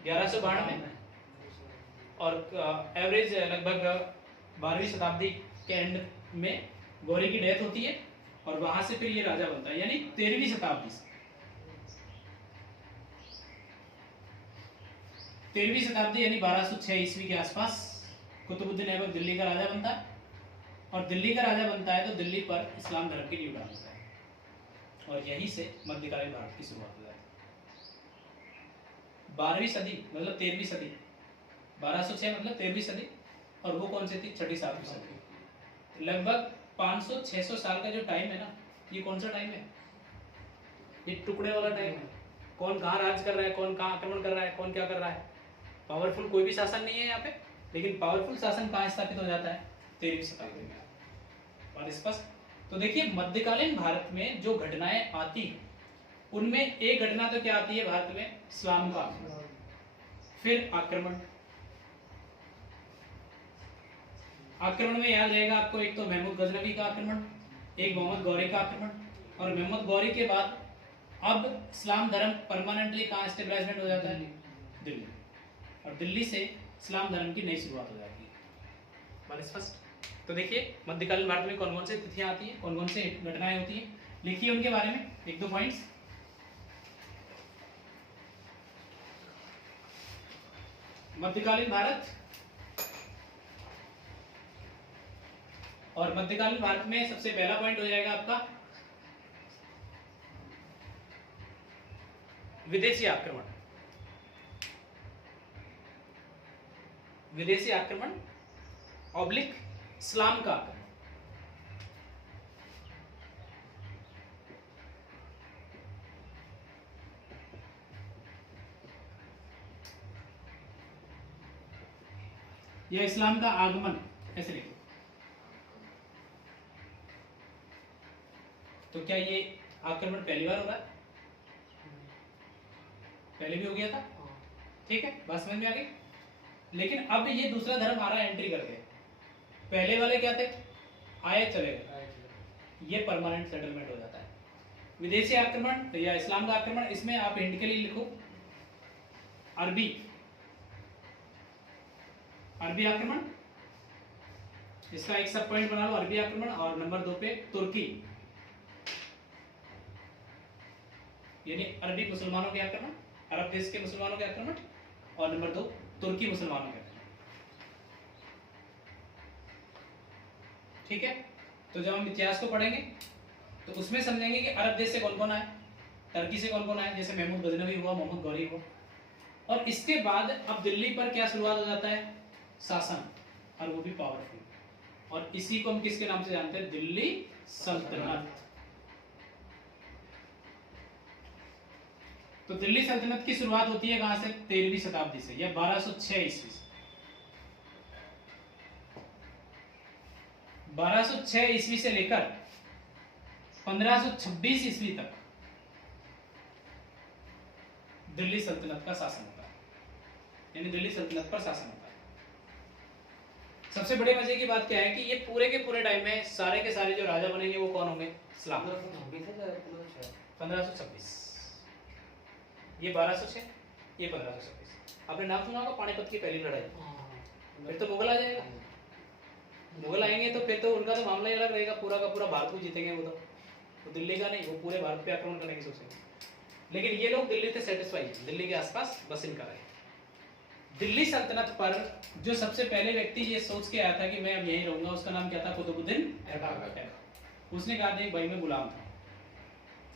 1192 में। और एवरेज लगभग 12वीं शताब्दी के एंड में गौरी की डेथ होती है और वहां से फिर ये राजा बनता है, यानी 13वीं शताब्दी से। 13वीं शताब्दी यानी 1206 ईस्वी के आसपास कुतुबुद्दीन ऐबक दिल्ली का राजा बनता है। और दिल्ली का राजा बनता है तो दिल्ली पर इस्लाम धर्म की नींव डालता है और यहीं से मध्यकालीन भारत की शुरुआत हो जाती है। 12वीं सदी मतलब 13वीं सदी, 1206 मतलब 13वीं सदी, और वो कौन सी थी? 6ठी 7वीं सदी। लगभग 500-600 साल का जो टाइम है ना, ये कौन सा टाइम है? ये टुकड़े वाला टाइम है। कौन कहाँ राज कर रहा है, कौन कहाँ आक्रमण कर रहा है, कौन क्या कर रहा है। पावरफुल कोई भी शासन नहीं है यहाँ पे, लेकिन पावरफुल शासन कहाँ स्थापित हो जाता है? 13वीं शताब्दी में। और स्पष्ट। तो देखिए मध्यकालीन भारत में जो घटनाएं आती उनमें एक घटना तो क्या आती है भारत में? इस्लाम का फिर आक्रमण। आक्रमण में याद रहेगा आपको, एक तो महमूद गजनवी का आक्रमण, एक मोहम्मद गौरी का आक्रमण। और मोहम्मद गौरी के बाद अब इस्लाम धर्म परमानेंटली कहाँ स्टेबलाइजमेंट हो जाता है? दिल्ली। और दिल्ली से इस्लाम धर्म की नई शुरुआत हो जाती है। बात स्पष्ट। तो देखिए मध्यकालीन भारत में कौन कौन से तिथियां आती हैं, कौन कौन से घटनाएं होती हैं, लिखिए उनके बारे में एक दो पॉइंट्स। मध्यकालीन भारत, और मध्यकालीन भारत में सबसे पहला पॉइंट हो जाएगा आपका विदेशी आक्रमण। विदेशी आक्रमण ऑब्लिक इस्लाम का आक्रमण। या इस्लाम का आगमन, ऐसे लिखो। तो क्या ये आक्रमण पहली बार हो रहा है? पहले भी हो गया था, ठीक है, बात समझ में आ गई। लेकिन अब ये दूसरा धर्म आ रहा है एंट्री करके। पहले वाले क्या थे? आए चले गए, ये परमानेंट सेटलमेंट हो जाता है। विदेशी आक्रमण या इस्लाम का आक्रमण, इसमें आप हिंट के लिए लिखो अरबी, अरबी आक्रमण। इसका एक सब पॉइंट बना लो, अरबी आक्रमण। और नंबर 2 पे तुर्की, यानी अरबी मुसलमानों के आक्रमण, अरब देश के मुसलमानों के आक्रमण। और नंबर 2 तुर्की मुसलमानों के आक्रमण। ठीक है, तो जब हम इतिहास को पढ़ेंगे तो उसमें समझेंगे कि अरब देश से कौन कौन आए, टर्की से कौन कौन आए, जैसे महमूद गजनवी हुआ, मोहम्मद गौरी हुआ। और इसके बाद अब दिल्ली पर क्या शुरुआत हो जाता है? शासन, और वो भी पावरफुल। और इसी को हम किसके नाम से जानते हैं? दिल्ली सल्तनत। तो दिल्ली सल्तनत की शुरुआत होती है कहां से? 13वीं शताब्दी से, या 1206 ईस्वी से। 1206 ईस्वी से लेकर 1526 ईस्वी तक दिल्ली सल्तनत का शासन होता है, यानी दिल्ली सल्तनत पर शासन होता है। सबसे बड़े मजे की बात क्या है कि ये पूरे के पूरे टाइम में सारे के सारे जो राजा बनेंगे वो कौन होंगे? इस्लाम। 1526, ये 1206, ये 1526। आपने नाम सुना होगा पानीपत की पहली लड़ाई। फिर तो मुगल आ जाएगा। मुगल आएंगे तो फिर तो उनका तो मामला ही अलग रहेगा, पूरा का पूरा भारत को जीतेंगे वो तो दिल्ली का नहीं, वो पूरे भारत पे आक्रमण करने की सोचेंगे। लेकिन ये लोग दिल्ली से सेटिस्फाई हैं, दिल्ली के आसपास बस इनका रहे। दिल्ली सल्तनत पर जो सबसे पहले व्यक्ति ये सोच के आया था कि मैं अब यहीं रहूंगा, उसका नाम क्या था? कुतुबुद्दीन ऐबक। उसने कहा था भाई मैं गुलाम था,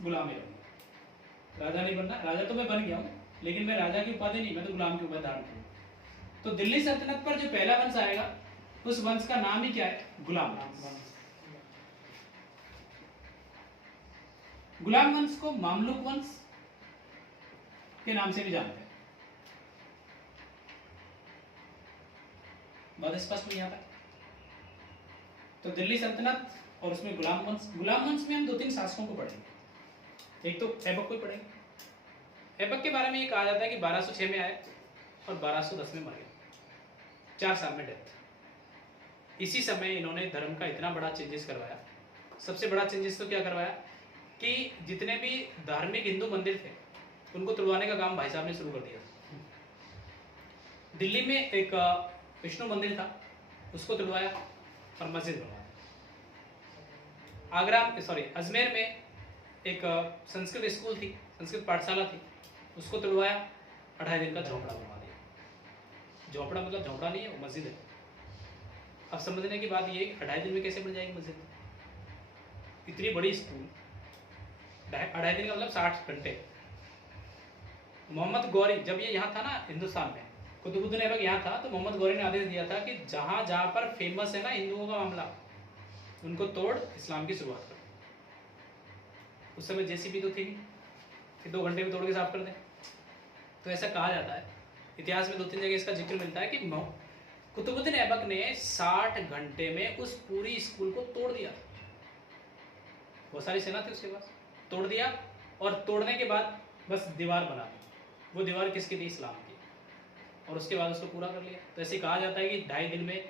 गुलाम ही रहूंगा, राजा नहीं बनना। राजा तो मैं बन गया हूँ, लेकिन मैं राजा की उपाधि नहीं, मैं तो गुलाम की उपाधि धारण करूँ। तो दिल्ली सल्तनत पर जो पहला वंश आएगा उस वंश का नाम ही क्या है? गुलाम वंश। गुलाम वंश को मामलुक वंश के नाम से भी जानते हैं। बहुत स्पष्ट नहीं आता। तो दिल्ली सल्तनत और उसमें गुलाम वंश। गुलाम वंश में हम 2-3 शासकों को पढ़ेंगे। एक तो ऐबक को पढ़ेंगे। ऐबक के बारे में ये कहा जाता है कि 1206 में आए और 1210 में मर गए, 4 साल में डेथ। इसी समय इन्होंने धर्म का इतना बड़ा चेंजेस करवाया। सबसे बड़ा चेंजेस तो क्या करवाया कि जितने भी धार्मिक हिंदू मंदिर थे उनको तुड़वाने का काम भाई साहब ने शुरू कर दिया। दिल्ली में एक विष्णु मंदिर था, उसको तुड़वाया और मस्जिद बनवाया। अजमेर में एक संस्कृत स्कूल थी, संस्कृत पाठशाला थी, उसको तुड़वाया, 2.5 दिन का झोपड़ा बनवा दिया। झोपड़ा मतलब झोपड़ा नहीं है, वो मस्जिद है। अब समझने की बात ये 2.5 दिन में कैसे बन जाएगी मस्जिद? इतनी बड़ी स्कूल, 2.5 दिन का मतलब 60 घंटे। मोहम्मद गौरी जब ये यहाँ था ना हिंदुस्तान में, कुतुबुद्दीन ऐबक यहाँ था, तो मोहम्मद गौरी ने आदेश दिया था कि जहाँ जहाँ पर फेमस है ना हिंदुओं का मामला, उनको तोड़ इस्लाम की शुरुआत करो। उस समय जेसीबी तो थी नहीं कि 2 घंटे में तोड़ के साफ कर दें। तो ऐसा कहा जाता है, इतिहास में 2-3 जगह इसका जिक्र मिलता है कि कुतुबुद्दीन ऐबक ने 60 घंटे में उस पूरी स्कूल को तोड़ दिया। बहुत सारी सेना थी उसके पास, तोड़ दिया, और तोड़ने के बाद बस दीवार बना दी। वो दीवार किसकी थी? इस्लाम की। और उसके बाद उसको पूरा कर लिया। तो ऐसे कहा जाता है कि 2.5 दिन में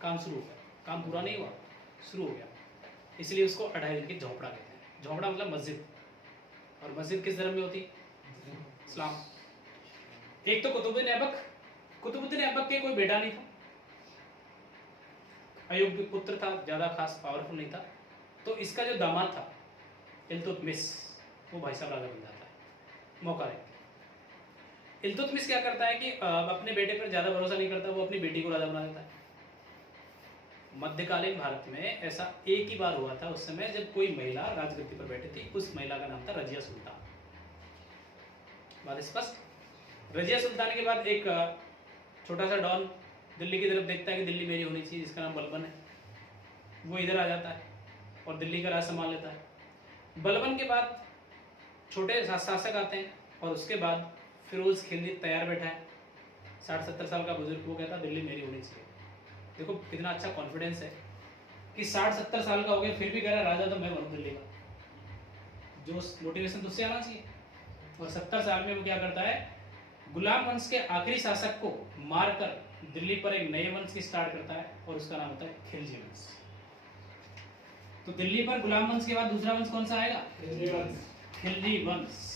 काम शुरू हो गया। काम पूरा नहीं हुआ, शुरू हो गया, इसलिए उसको 2.5 दिन की झोपड़ा कहते हैं। झोपड़ा मतलब मस्जिद। और मस्जिद किस धर्म में होती? इस्लाम। एक तो कुतुबुद्दीन ऐबक। कुतुबुद्दीन ऐबक के कोई बेटा नहीं था, अयोग्य पुत्र था, ज्यादा खास पावरफुल नहीं था। तो इसका जो दामाद था इल्तुतमिश, वो भाई साहब राजा बन जाता है मौका देख। इल्तुतमिश क्या करता है कि अपने बेटे पर ज्यादा भरोसा नहीं करता, वो अपनी बेटी को राजा बना देता है। मध्यकालीन भारत में ऐसा एक ही बार हुआ था उस समय, जब कोई महिला राजगद्दी पर बैठी थी। उस महिला का नाम था रजिया सुल्तान। बात स्पष्ट। रजिया सुल्तान के बाद एक छोटा सा डॉन दिल्ली की तरफ देखता है कि दिल्ली मेरी होनी चाहिए, जिसका नाम बलबन है। वो इधर आ जाता है और दिल्ली का राज संभाल लेता है। बलबन के बाद छोटे शासक आते हैं, और उसके बाद फिरोज खिलजी तैयार बैठा है, 60-70 साल का बुजुर्ग। वो कहता है दिल्ली मेरी होनी चाहिए। देखो कितना अच्छा कॉन्फिडेंस है कि 60-70 साल का हो गया फिर भी कह रहा है राजा तो मैं बनूं दिल्ली का। जो मोटिवेशन तो उससे आना चाहिए। और 70 साल में वो क्या करता है? गुलाम वंश के आखिरी शासक को मारकर दिल्ली पर एक नए वंश की स्टार्ट करता है, और उसका नाम होता है खिलजी वंश। तो दिल्ली पर गुलाम वंश के बाद दूसरा वंश कौन सा आएगा? खिलजी वंश।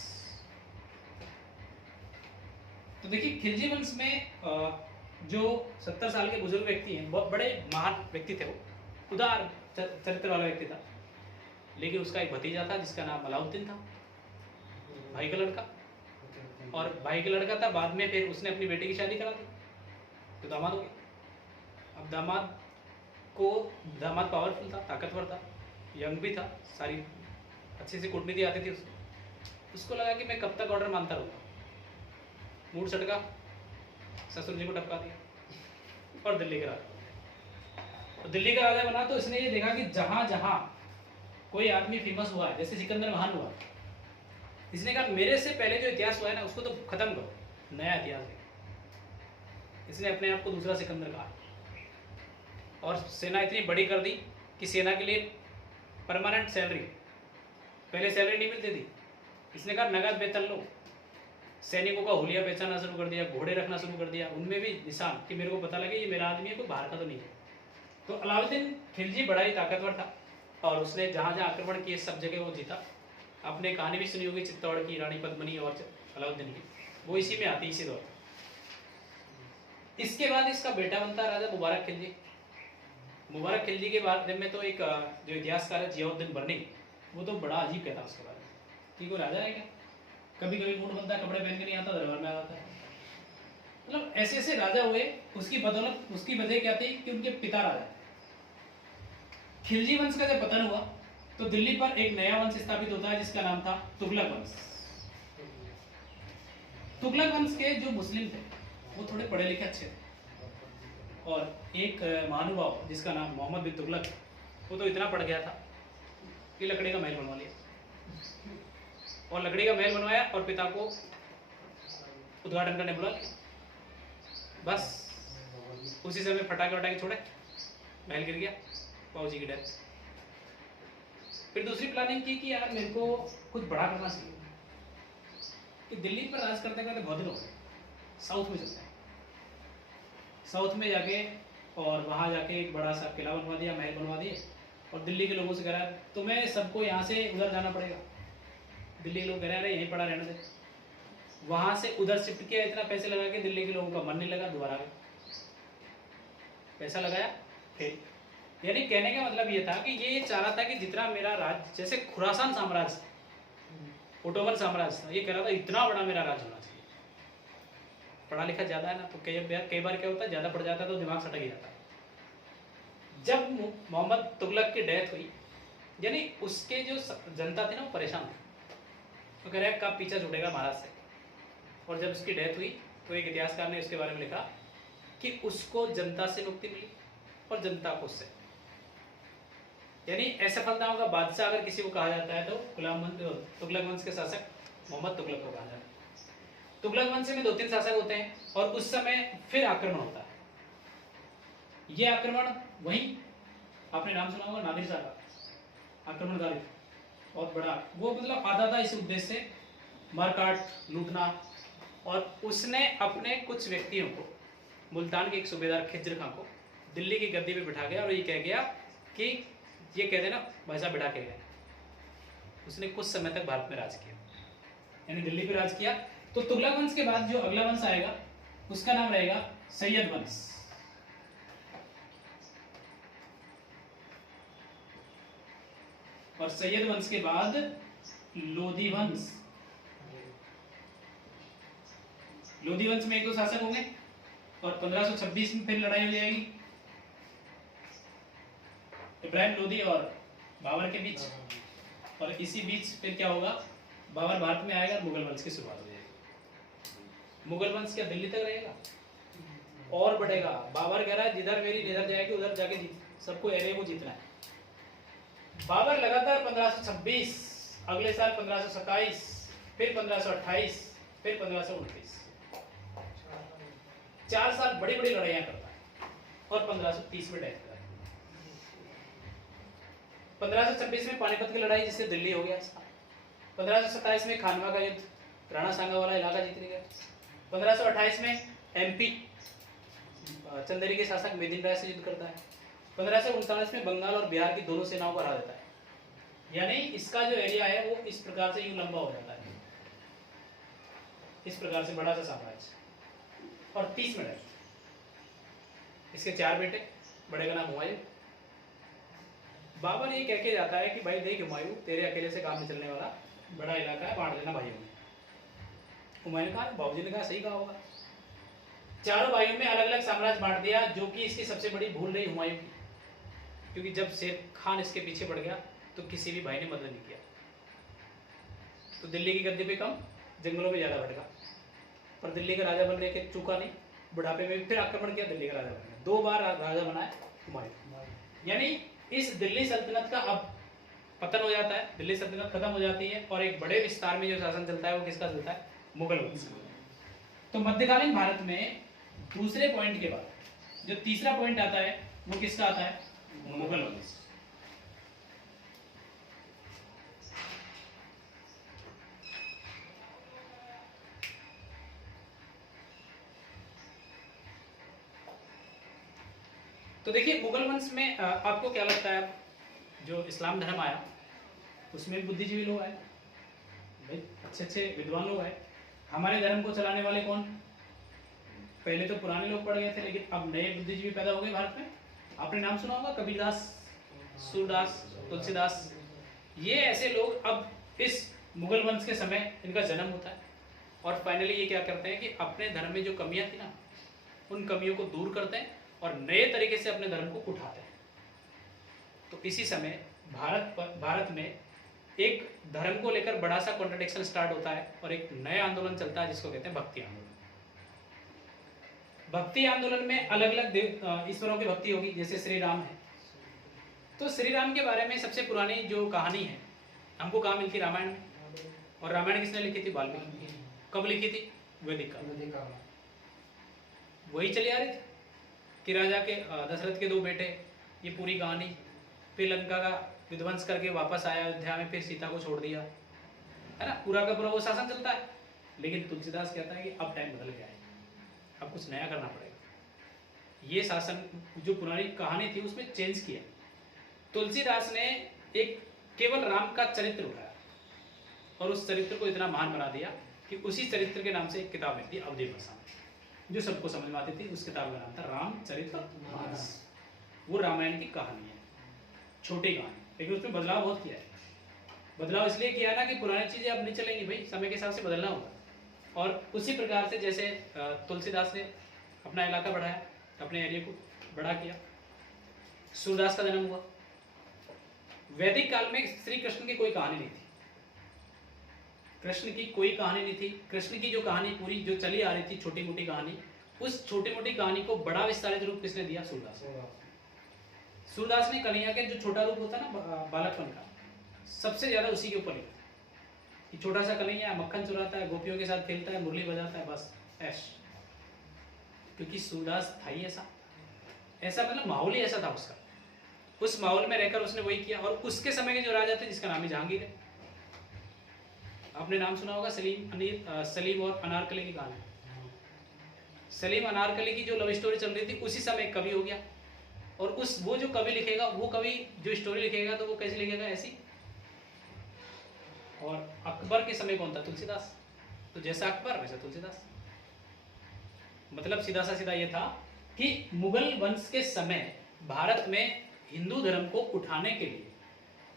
तो देखिए खिलजी वंश में जो 70 साल के बुजुर्ग व्यक्ति हैं, बहुत बड़े महान व्यक्ति थे, वो उदार चरित्र वाला व्यक्ति था। लेकिन उसका एक भतीजा था जिसका नाम अलाउद्दीन था, भाई का लड़का। और भाई का लड़का था, बाद में फिर उसने अपनी बेटी की शादी करा दी, तो दामाद हो गया। अब दामाद पावरफुल था, ताकतवर था, यंग भी था, सारी अच्छी सी कूटनीति आती थी उसको लगा कि मैं कब तक ऑर्डर मानता रहूँगा। मूड सटका, ससुर जी को टपका दिया और दिल्ली का राजा बना। तो दिल्ली का राजा बना तो इसने ये देखा कि जहां जहां कोई आदमी फेमस हुआ है, जैसे सिकंदर महान हुआ, इसने कहा मेरे से पहले जो इतिहास हुआ है ना उसको तो खत्म करो, नया इतिहास है। इसने अपने आप को दूसरा सिकंदर कहा, और सेना इतनी बड़ी कर दी कि सेना के लिए परमानेंट सैलरी, पहले सैलरी नहीं मिलती थी, इसने कहा नगद वेतन लो। सैनिकों का हुलिया पहचानना शुरू कर दिया, घोड़े रखना शुरू कर दिया, उनमें भी निशान कि मेरे को पता लगे ये मेरा आदमी है, कोई बाहर का तो नहीं है। तो अलाउद्दीन खिलजी बड़ा ही ताकतवर था, और उसने जहाँ जहाँ आक्रमण किए सब जगह वो जीता। आपने कहानी भी सुनी होगी चित्तौड़ की, रानी पद्मिनी और अलाउद्दीन की, वो इसी में आती, इसी दौर। इसके बाद इसका बेटा बनता है राजा मुबारक खिलजी। मुबारक खिलजी के बारे में तो एक जो इतिहासकार है जियाउद्दीन बर्नी, वो तो बड़ा अजीब कहता है उसके बारे में कि कोई राजा है क्या, कभी कभी मूड बनता है कपड़े पहन के नहीं आता, दरबार में आ जाता है। मतलब ऐसे ऐसे राजा हुए, उसकी बदौलत, उसकी वजह क्या थी कि उनके पिता राजा। खिलजी वंश का जब पतन हुआ तो दिल्ली पर एक नया वंश स्थापित होता है जिसका नाम था तुगलक वंश। तुगलक वंश के जो मुस्लिम थे वो थोड़े पढ़े लिखे अच्छे थे, और एक महानुभाव जिसका नाम मोहम्मद बिन तुगलक, वो तो इतना पढ़ गया था कि लकड़ी का महल बनवा लिया, और लकड़ी का महल बनवाया और पिता को उद्घाटन करने बुला लिया। बस उसी समय फटाके वटाके छोड़े, महल गिर गया, बाबूजी की डेथ। फिर दूसरी प्लानिंग की कि यार मेरे को कुछ बड़ा करना चाहिए, कि दिल्ली पर राज करते करते बहुत दिन हो गए, साउथ में चलते हैं। साउथ में जाके और वहाँ जाके एक बड़ा सा किला बनवा दिया, महल बनवा दिए, और दिल्ली के लोगों से कह रहा है तुम्हें सबको यहाँ से उधर जाना पड़ेगा। दिल्ली के लोग कह रहे हैं यहीं पड़ा रहने दे। वहाँ से उधर शिफ्ट किया, इतना पैसे लगा के दिल्ली के लोगों का मन नहीं लगा, दोबारा गए, पैसा लगाया फिर। यानी कहने का मतलब ये था कि ये चाह रहा था कि जितना मेरा राज्य, जैसे खुरासान साम्राज्य, ओटोमन साम्राज्य था, ये कह रहा था इतना बड़ा मेरा राज्य होना चाहिए। पढ़ा लिखा ज्यादा है ना, तो कई बार क्या होता है, ज्यादा पढ़ जाता है तो दिमाग सटक जाता है। जब मोहम्मद तुगलक की डेथ हुई, यानी उसके जो जनता थी ना वो परेशान थी, तो कह रहे कब पीछा छूटेगा महाराज से। और जब उसकी डेथ हुई तो एक इतिहासकार ने उसके बारे में लिखा कि उसको जनता से मुक्ति मिली और जनता को उससे। यानी असफलताओं का बादशाह अगर किसी को कहा जाता है तो तुगलक वंश के शासक मोहम्मद तुगलक को कहा जाता है। तुगलक वंश में 2-3 शासक होते हैं, और उस समय फिर आक्रमण होता है। ये आक्रमण वही आपने नाम सुना होगा, नादिर शाह का आक्रमणकारी, बहुत बड़ा। वो मतलब आता था इस उद्देश्य से मारकाट, लूटना, और उसने अपने कुछ व्यक्तियों को, मुल्तान के एक सूबेदार खिज्र खां को दिल्ली की गद्दी पे बिठा गया और ये कह गया कि ये कह देना भाई साहब बिठा के गए। उसने कुछ समय तक भारत में राज किया, यानी दिल्ली पे राज किया। तो तुगलक वंश के बाद जो अगला वंश आएगा उसका नाम रहेगा सैयद वंश। और सैयद वंश के बाद लोधी वंश। लोधी वंश में 1-2 शासक होंगे, और 1526 में फिर लड़ाई हो जाएगी इब्राहिम लोधी और बाबर के बीच। और इसी बीच फिर क्या होगा, बाबर भारत में आएगा, मुगल वंश की शुरुआत हो जाएगी। मुगल वंश क्या दिल्ली तक रहेगा और बढ़ेगा। बाबर कह रहा है जिधर मेरी नजर जाएगी उधर जाके सबको एरिया को जीतना है। बाबर लगातार 1526, अगले साल 1527, फिर 1528, फिर 1529, 4 साल बड़ी बड़ी लड़ाइयां करता है, और 1530 में डेथ करता है। 1526 में पानीपत की लड़ाई जिससे दिल्ली हो गया इसका। 1527 में खानवा का युद्ध, राणा सांगा वाला इलाका जीत गया। 1528 में एमपी चंदेरी के शासक मेदिन राय से युद्ध करता है। 1539 में बंगाल और बिहार की दोनों सेनाओं को हरा देता है। यानी इसका जो एरिया है वो इस प्रकार से यूं लंबा हो जाता है, इस प्रकार से बड़ा सा साम्राज्य। और 30 में डेथ। इसके 4 बेटे, बड़े का नाम हुमायूं। बाबर ये कह के जाता है कि भाई देख हुमायूं, तेरे अकेले से काम नहीं चलने वाला, बड़ा इलाका है, बांट देना भाइयों में। हुमायूं ने कहा, बाबूजी ने कहा सही कहा होगा। चारों भाइयों में अलग अलग साम्राज्य बांट दिया, जो कि इसकी सबसे बड़ी भूल रही हुमायूं की, क्योंकि जब शेर खान इसके पीछे पड़ गया तो किसी भी भाई ने मदद नहीं किया। तो दिल्ली की गद्दी पे कम, जंगलों में ज्यादा भटका, पर दिल्ली का राजा बनने के चूका नहीं। बुढ़ापे में फिर आक्रमण किया, दिल्ली का राजा बन गया। 2 बार राजा बना है हुमायूं। यानी इस दिल्ली सल्तनत का अब पतन हो जाता है, दिल्ली सल्तनत खत्म हो जाती है, और एक बड़े विस्तार में जो शासन चलता है वो किसका चलता है, मुगल वंश। तो मध्यकालीन भारत में दूसरे पॉइंट के बाद जो तीसरा पॉइंट आता है वो किसका आता है, मुगल वंश। तो देखिए मुगल वंश में आपको क्या लगता है, जो इस्लाम धर्म आया उसमें बुद्धिजीवी लोग आए, भाई अच्छे अच्छे विद्वान लोग आए। हमारे धर्म को चलाने वाले कौन, पहले तो पुराने लोग पड़ गए थे, लेकिन अब नए बुद्धिजीवी पैदा हो गए भारत में। आपने नाम सुना होगा कबीरदास, सूरदास, तुलसीदास। ये ऐसे लोग अब इस मुगल वंश के समय इनका जन्म होता है और फाइनली ये क्या करते हैं कि अपने धर्म में जो कमियां थी ना, उन कमियों को दूर करते हैं और नए तरीके से अपने धर्म को उठाते हैं। तो इसी समय भारत में एक धर्म को लेकर बड़ा सा कॉन्ट्रडिक्शन स्टार्ट होता है और एक नया आंदोलन चलता है जिसको कहते हैं भक्ति आंदोलन। भक्ति आंदोलन में अलग अलग ईश्वरों की भक्ति होगी, जैसे श्री राम है। तो श्री राम के बारे में सबसे पुरानी जो कहानी है हमको कहाँ मिलती? रामायण में। और रामायण किसने लिखी थी? वाल्मीकि। कब लिखी थी? वैदिक काल। वही चली आ रही थी कि राजा के दशरथ के 2 बेटे, ये पूरी कहानी। फिर लंका का विध्वंस करके वापस आया अयोध्या में, फिर सीता को छोड़ दिया, है ना, पूरा का पूरा वो शासन चलता है। लेकिन तुलसीदास कहता है कि अब टाइम बदल गया है, अब कुछ नया करना पड़ेगा। ये शासन जो पुरानी कहानी थी उसमें चेंज किया। तुलसीदास ने एक केवल राम का चरित्र उठाया और उस चरित्र को इतना महान बना दिया कि उसी चरित्र के नाम से एक किताब लिख दी अवधि भाषा में, जो सबको समझ में आती थी। उस किताब का नाम था रामचरितमानस। वो रामायण की कहानी है, छोटी कहानी, लेकिन उसमें बदलाव बहुत किया है। बदलाव इसलिए किया ना कि पुरानी चीजें अब नहीं चलेंगी भाई, समय के हिसाब से बदलना होगा। और उसी प्रकार से जैसे तुलसीदास ने अपना इलाका बढ़ाया, अपने एरिया को बड़ा किया, सूरदास का जन्म हुआ। वैदिक काल में श्री कृष्ण की कोई कहानी नहीं थी, कृष्ण की कोई कहानी नहीं थी। कृष्ण की जो कहानी पूरी जो चली आ रही थी, छोटी मोटी कहानी, उस छोटी मोटी कहानी को बड़ा विस्तारित रूप किसने दिया? सूरदास। सूरदास ने कन्हैया के जो छोटा रूप होता है ना बालकपन का, सबसे ज्यादा उसी के ऊपर लिखा कि छोटा सा कन्हैया मक्खन चुराता है, गोपियों के साथ खेलता है, मुरली बजाता है, बस ऐश। क्योंकि सूरदास था ही ऐसा, मतलब माहौल ही ऐसा था उसका। उस माहौल में रहकर उसने वही किया। और उसके समय के जो राजा थे जिसका नाम ही जहांगीर है, आपने नाम सुना होगा सलीम और अनारकली की कहानी। सलीम अनारकली की जो लव स्टोरी चल रही थी उसी समय एक कवि हो गया। और वो जो कवि लिखेगा, वो कवि जो स्टोरी लिखेगा तो वो कैसे लिखेगा? ऐसी। और अकबर के समय कौन था? तुलसीदास। तो जैसा अकबर वैसा तुलसीदास। मतलब सीधा सा सीधा ये था कि मुगल वंश के समय भारत में हिंदू धर्म को उठाने के लिए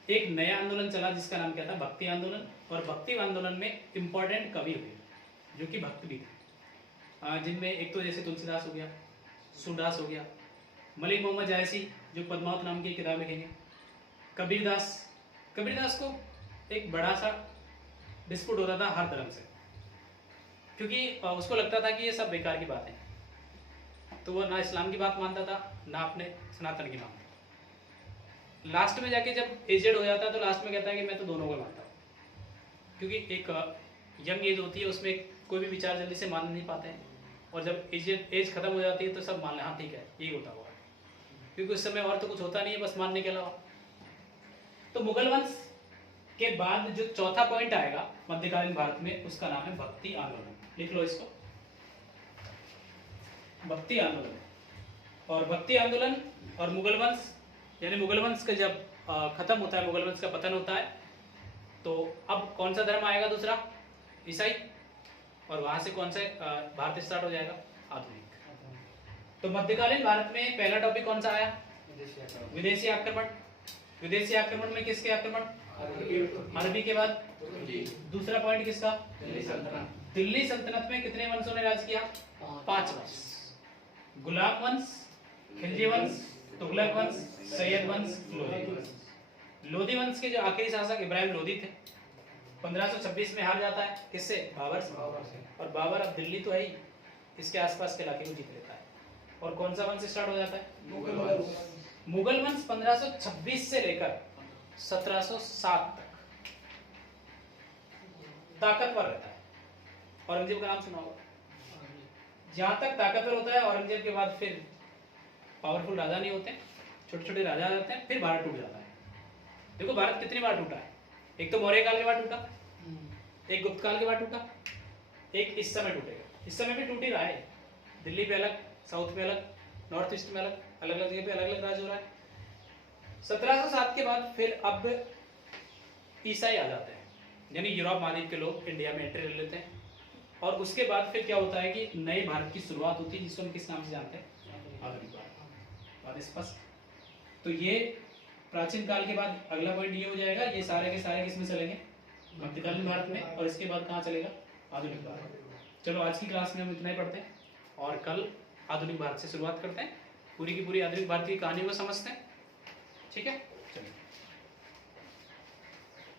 एक नया आंदोलन चला जिसका नाम क्या था? भक्ति आंदोलन। और भक्ति आंदोलन में इंपॉर्टेंट कवि हुए जो कि भक्त भी थे, जिनमें एक तो जैसे तुलसीदास हो गया, सूरदास हो गया, मलिक मोहम्मद जायसी जो पद्मावत नाम की किताब लिखेंगे, कबीरदास को एक बड़ा सा डिस्प्यूट होता था हर धर्म से, क्योंकि उसको लगता था कि ये सब बेकार की बात है। तो वो ना इस्लाम की बात मानता था ना अपने सनातन की मानता। लास्ट में जाके जब एजेड हो जाता है तो लास्ट में कहता है कि मैं तो दोनों को मानता हूँ, क्योंकि एक यंग एज होती है उसमें कोई भी विचार जल्दी से मान नहीं पाते हैं। और जब एज खत्म हो जाती है तो सब मान लें हाँ ठीक है यही होता होगा, क्योंकि उस समय और तो कुछ होता नहीं है बस मानने के अलावा। तो मुगल वंश के बाद जो चौथा पॉइंट आएगा मध्यकालीन भारत में, उसका नाम है भक्ति आंदोलन। लिख लो इसको, भक्ति आंदोलन। और भक्ति आंदोलन और मुगल वंश, यानी मुगल वंश का जब खत्म होता है, मुगल वंश का पतन होता है, तो अब कौन सा धर्म आएगा? दूसरा ईसाई। और वहां से कौन सा भारत स्टार्ट हो जाएगा? आधुनिक। तो मध्यकालीन भारत में पहला टॉपिक कौन सा आया? विदेशी आक्रमण। विदेशी आक्रमण में किसके आक्रमण? अरबी के बाद दूसरा पॉइंट किसका? दिल्ली सल्तनत में कितने वंशों ने राज किया? 5 वंश। गुलाम वंश, खिलजी वंश, तुगलक वंश, सैयद वंश, लोधी वंश। लोधी वंश के जो आखिरी शासक इब्राहिम लोधी थे, 1526 में हार जाता है किससे? बाबर से। और बाबर अब दिल्ली तो है ही, इसके आसपास के इलाके को जीत लेता है। और कौन सा वंश स्टार्ट हो जाता है? मुगल वंश। मुगल वंश 1526 से लेकर 1707 तक ताकतवर रहता है। औरंगजेब का नाम सुना होगा। जहां तक ताकतवर होता है, औरंगजेब के बाद फिर पावरफुल राजा नहीं होते, छोटे छोटे राजा आ जाते हैं, फिर भारत टूट जाता है। देखो भारत कितनी बार टूटा है, एक तो मौर्य काल के बाद टूटा, एक गुप्त काल के बाद टूटा, एक इस समय टूटेगा। इस समय भी टूट ही रहा है, दिल्ली पे अलग, साउथ में अलग, नॉर्थ ईस्ट में अलग, अलग अलग जगह पे अलग अलग राज हो रहा है। 1707 के बाद फिर अब ईसाई आ जाते हैं, यानी यूरोप महाद्वीप के लोग इंडिया में एंट्री ले लेते हैं। और उसके बाद फिर क्या होता है कि नए भारत की शुरुआत होती है, जिसको हम किस नाम से जानते हैं? आधुनिक भारत। बात स्पष्ट। तो ये प्राचीन काल के बाद अगला पॉइंट ये हो जाएगा, ये सारे के सारे किसमें चलेंगे? मध्यकालीन भारत में, और इसके बाद कहाँ चलेगा, आधुनिक भारत। चलो आज की क्लास में हम इतना ही पढ़ते हैं और कल आधुनिक भारत से शुरुआत करते हैं, पूरी की पूरी आधुनिक भारत की कहानी को समझते हैं। ठीक है, चलिए।